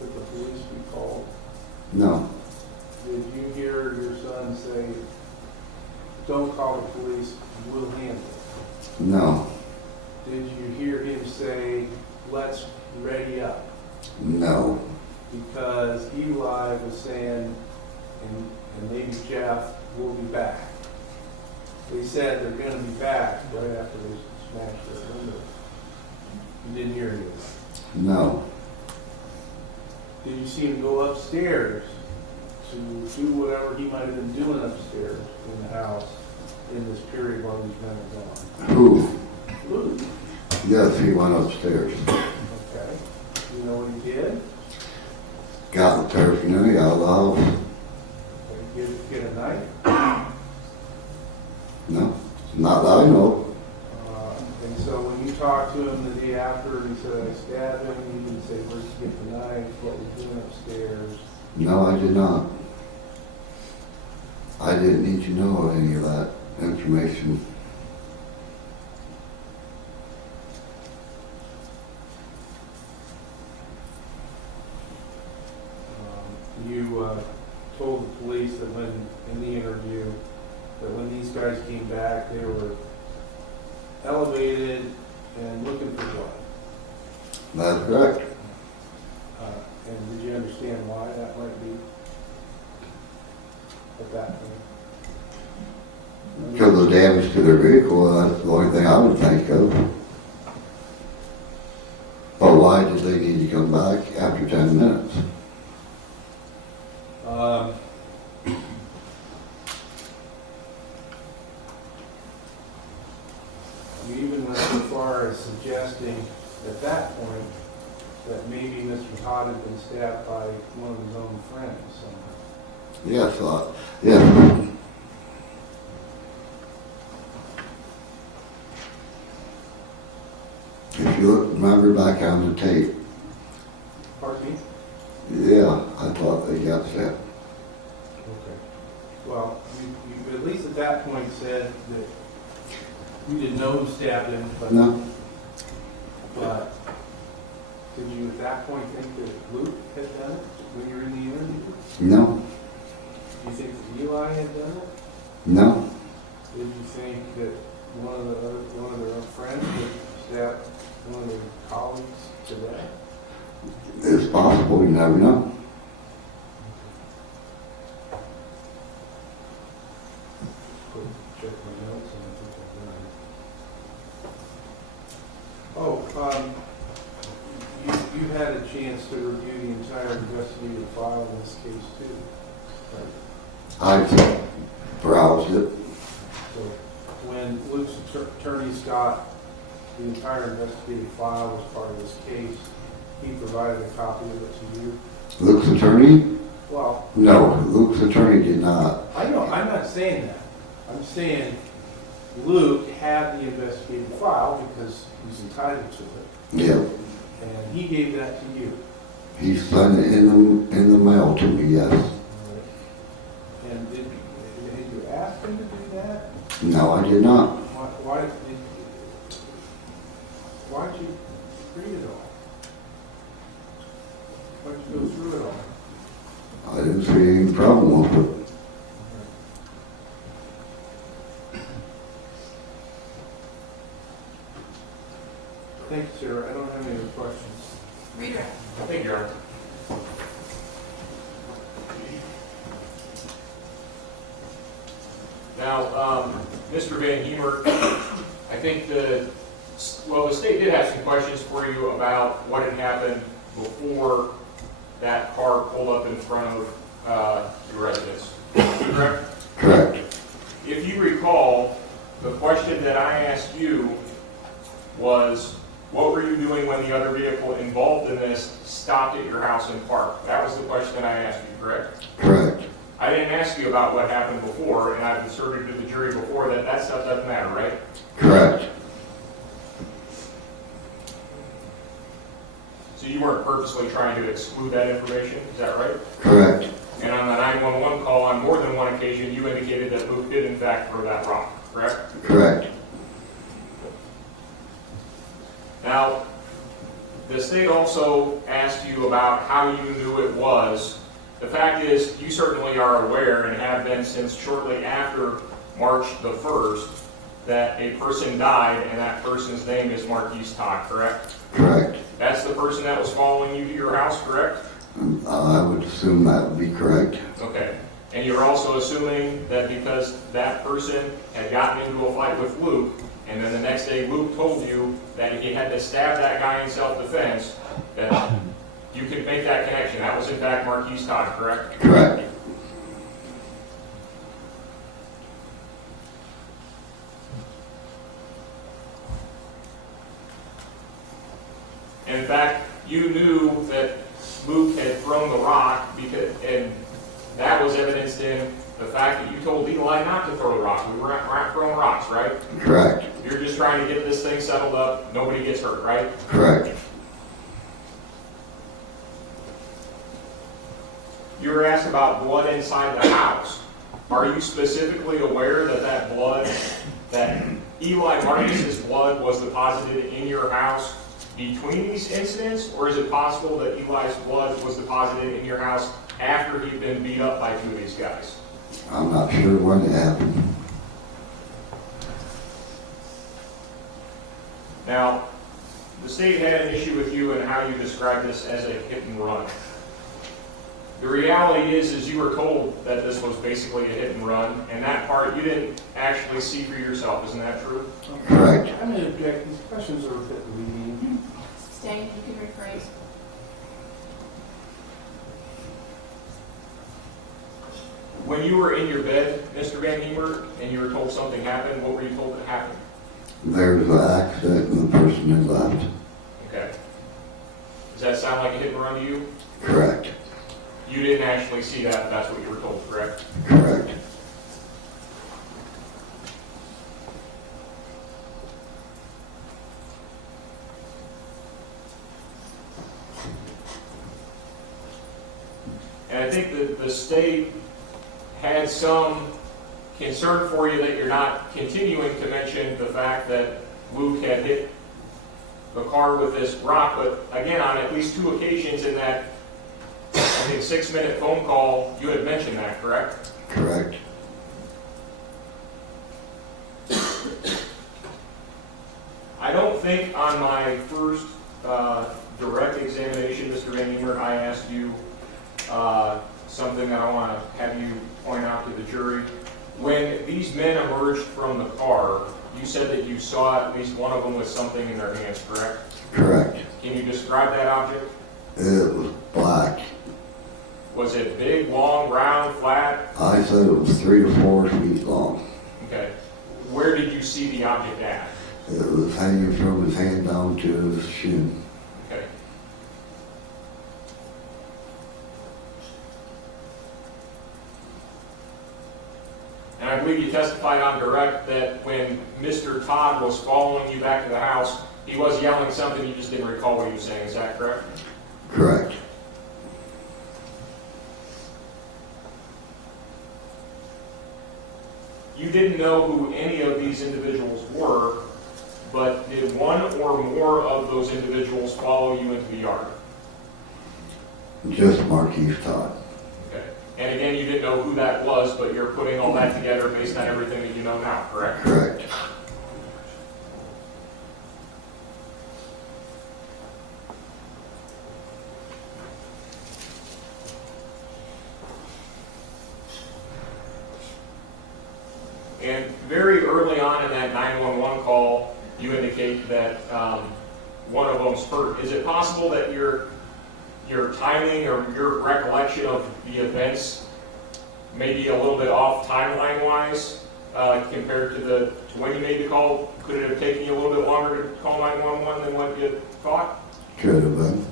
that the police be called? No, Did you hear your son say, don't call the police, we'll handle it? no, Did you hear him say, let's ready up? no, Because Eli was saying, and maybe Jeff, will be back. They said they're gonna be back right after they smashed the window. You didn't hear any of that. no, Did you see him go upstairs to do whatever he might have been doing upstairs in the house in this period while these men were gone? who? Luke. Yes, he went upstairs. Okay. You know what he did? Got the paraphernalia out of the house. Get a knife. No, not that I know. And so when you talked to him the day after, he said, I stabbed him, he didn't say, where'd you get the knife, what was doing upstairs. No, I did not. I didn't need to know any of that information. You told the police that when, in the interview, that when these guys came back, they were elevated and looking for blood. That's correct. And did you understand why that might be at that point? Because of the damage to their vehicle, that's the only thing I would think of. But why did they need to come back after 10 minutes? You even went so far as suggesting at that point that maybe Mr. Todd had been stabbed by one of his own friends somewhere. Yes, yes. If you remember back on the tape, Pardon me? yeah, I thought they got that. Okay. Well, you at least at that point said that you didn't know who stabbed him, but, No, but did you at that point think that Luke had done it when you were in the interview? no, Do you think that Eli had done it? no, Did you think that one of their friends had stabbed one of their colleagues to death? it's possible, you never know. Check my notes and I think I've done it. You had a chance to review the entire investigative file in this case too, right? I browsed it. So when Luke's attorneys got the entire investigative file as part of this case, he provided a copy of it to you? Luke's attorney? Well, No, Luke's attorney did not. I know, I'm not saying that. I'm saying Luke had the investigative file because he's entitled to it. Yeah, And he gave that to you. he sent it in the mail to me, yes. And did you ask him to do that? No, I did not. Why'd you read it all? Why'd you go through it all? I didn't see any problem with it. Thank you, sir. I don't have any other questions. Reader. Thank you, Your Honor. Now, Mr. VanHemert, I think the state did have some questions for you about what had happened before that car pulled up in front of your residence. Correct? Correct. If you recall, the question that I asked you was, what were you doing when the other vehicle involved in this stopped at your house and parked? That was the question I asked you, correct? Correct. I didn't ask you about what happened before, and I've asserted to the jury before that that stuff doesn't matter, right? Correct. So you weren't purposely trying to exclude that information, is that right? Correct. And on the 911 call, on more than one occasion, you indicated that Luke did in fact throw that rock, correct? Correct. Now, the state also asked you about how you knew it was. The fact is, you certainly are aware and have been since shortly after March the 1st that a person died and that person's name is Marquis Todd, correct? Correct. That's the person that was following you to your house, correct? I would assume that would be correct. Okay. And you're also assuming that because that person had gotten into a fight with Luke, and then the next day Luke told you that he had to stab that guy in self-defense, that you could make that connection. That was in fact Marquis Todd, correct? Correct. And in fact, you knew that Luke had thrown the rock, and that was evidenced in the fact that you told Eli not to throw the rock. We weren't throwing rocks, right? Correct. You're just trying to get this thing settled up. Nobody gets hurt, right? Correct. You were asked about blood inside the house. Are you specifically aware that that blood, that Eli Marcus's blood was deposited in your house between these incidents, or is it possible that Eli's blood was deposited in your house after he'd been beat up by two of these guys? I'm not sure when it happened. Now, the state had an issue with you and how you described this as a hit and run. The reality is you were told that this was basically a hit and run, and that part you didn't actually see for yourself. Isn't that true? Correct. I'm going to object. These questions are a bit leading. Stan, you can rephrase. When you were in your bed, Mr. VanHemert, and you were told something happened, what were you told that happened? There was an accident and the person had left. Okay. Does that sound like a hit and run to you? Correct. You didn't actually see that, but that's what you were told, correct? Correct. And I think that the state had some concern for you that you're not continuing to mention the fact that Luke had hit the car with this rock, but again, on at least two occasions in that, I think, 6-minute phone call, you had mentioned that, correct? Correct. I don't think on my first direct examination, Mr. VanHemert, I asked you something that I want to have you point out to the jury. When these men emerged from the car, you said that you saw at least one of them with something in their hands, correct? Correct. Can you describe that object? It was black. Was it big, long, round, flat? I said it was 3 to 4 feet long. Okay. Where did you see the object at? It was hanging from his hand down to his shin. Okay. And I believe you testified on direct that when Mr. Todd was following you back to the house, he was yelling something, you just didn't recall what he was saying. Is that correct? Correct. You didn't know who any of these individuals were, but did one or more of those individuals follow you into the yard? Just Marquis Todd. Okay. And again, you didn't know who that was, but you're putting all that together based on everything that you know now, correct? Correct. And very early on in that 911 call, you indicate that one of them's hurt. Is it possible that your timing or your recollection of the events may be a little bit off timeline-wise compared to when you made the call? Could it have taken you a little bit longer to call 911 than what you thought? Could have been.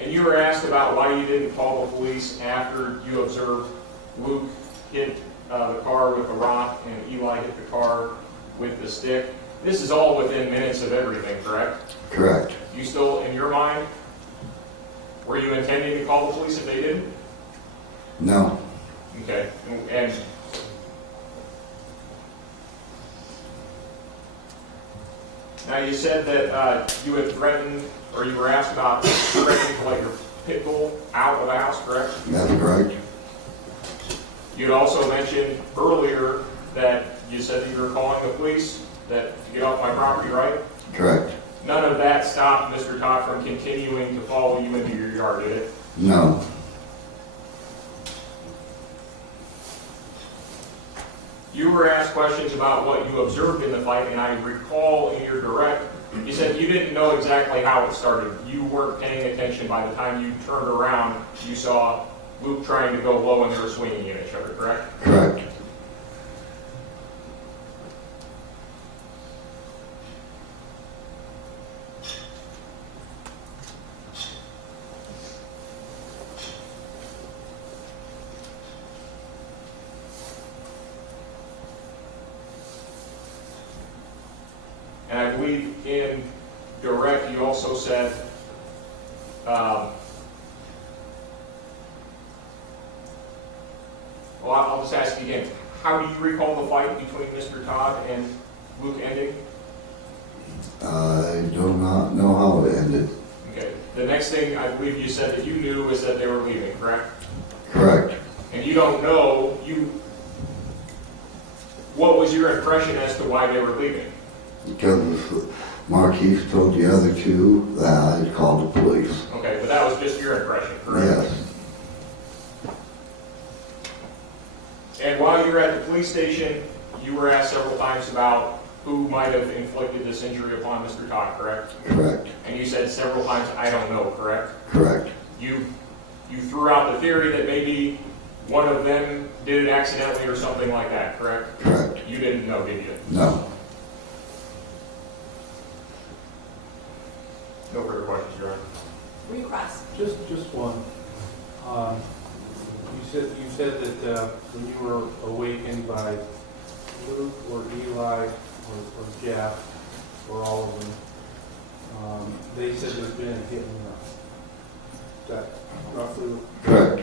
And you were asked about why you didn't call the police after you observed Luke hit the car with a rock and Eli hit the car with the stick. This is all within minutes of everything, correct? Correct. You still, in your mind, Were you intending to call the police if they didn't? No, Okay, and now you said that you had threatened, or you were asked about threatening to let your pit bull out of the house, correct? that's right. You had also mentioned earlier that you said that you were calling the police to get off my property, right? Correct. None of that stopped Mr. Todd from continuing to follow you into your yard, did it? No, You were asked questions about what you observed in the fight, and I recall in your direct, you said you didn't know exactly how it started. You weren't paying attention. By the time you turned around, you saw Luke trying to go low and they were swinging at each other, correct? correct. And I believe in direct, you also said, well, I'll just ask you again. How do you recall the fight between Mr. Todd and Luke ending? I do not know how it ended. Okay. The next thing I believe you said that you knew is that they were leaving, correct? Correct. And you don't know, what was your impression as to why they were leaving? Because Marquis told the other two that I'd called the police. Okay, but that was just your impression, correct? Yes, And while you were at the police station, you were asked several times about who might have inflicted this injury upon Mr. Todd, correct? correct, And you said several times, I don't know, correct? correct, You threw out the theory that maybe one of them did it accidentally or something like that, correct? correct. You didn't know, did you? No, No further questions, Your Honor. Request. Just one. You said that when you were awakened by Luke or Eli or Jeff or all of them, they said there's been a hit and run. Is that roughly? correct.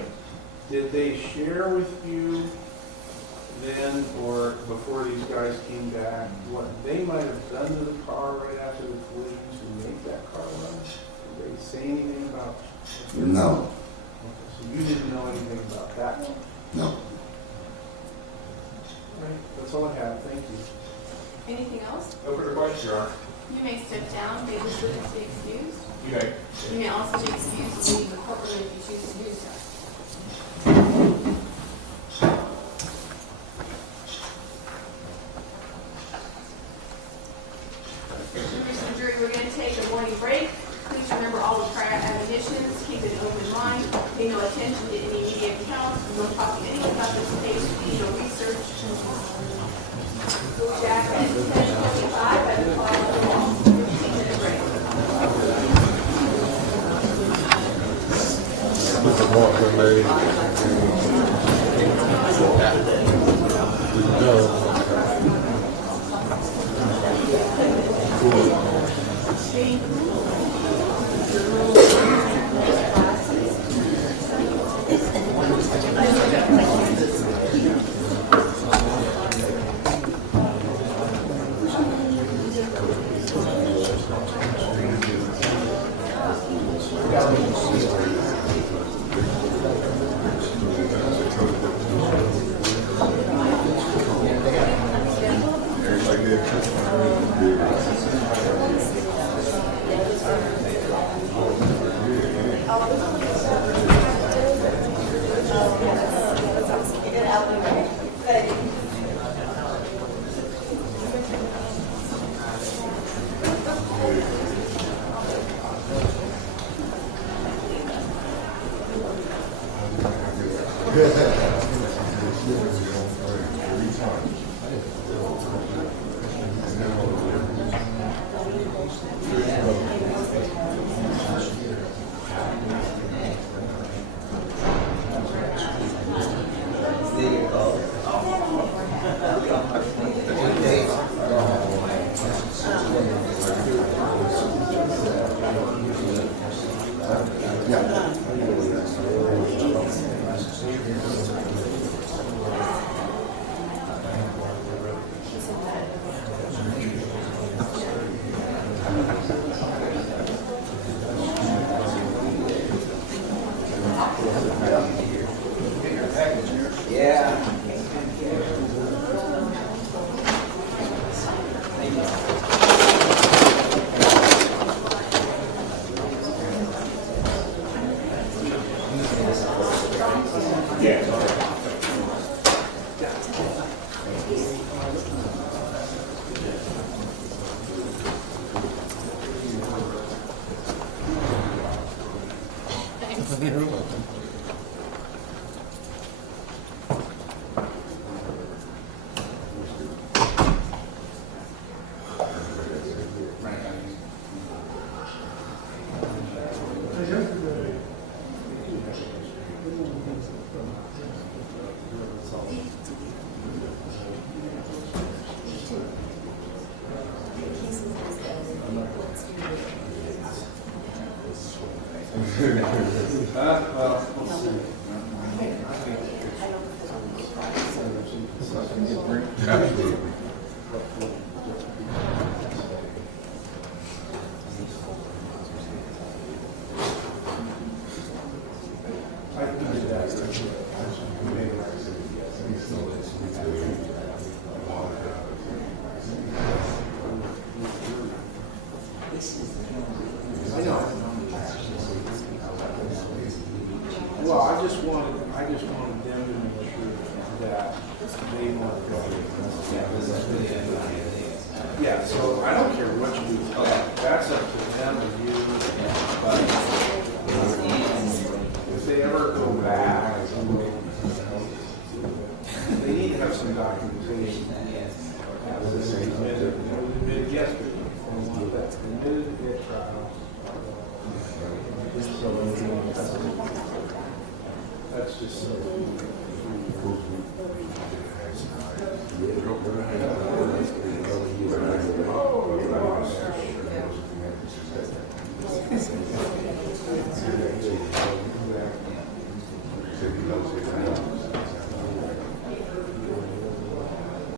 Did they share with you then or before these guys came back what they might have done to the car right after the collision to make that car run? Did they say anything about? No, Okay, so you didn't know anything about that one? no. All right, that's all I have. Thank you. Anything else? No further questions, Your Honor. You may step down, be excused. You may. You may also be excused to leave the courtroom if you choose to do so. Members of the jury, we're going to take a morning break. Please remember all the prior admonitions. Keep an open mind. Pay no attention to any media accounts. Don't talk to anyone about this case. Do no research. Jack at 10:25 at the call of the law. 15-minute break. Everybody good. Well, I just wanted them to make sure that they weren't going. Yeah, so I don't care what you do, that's up to them or you, but if they ever go back, they need to have some documentation. They admitted yesterday, they admitted at trial. That's just so.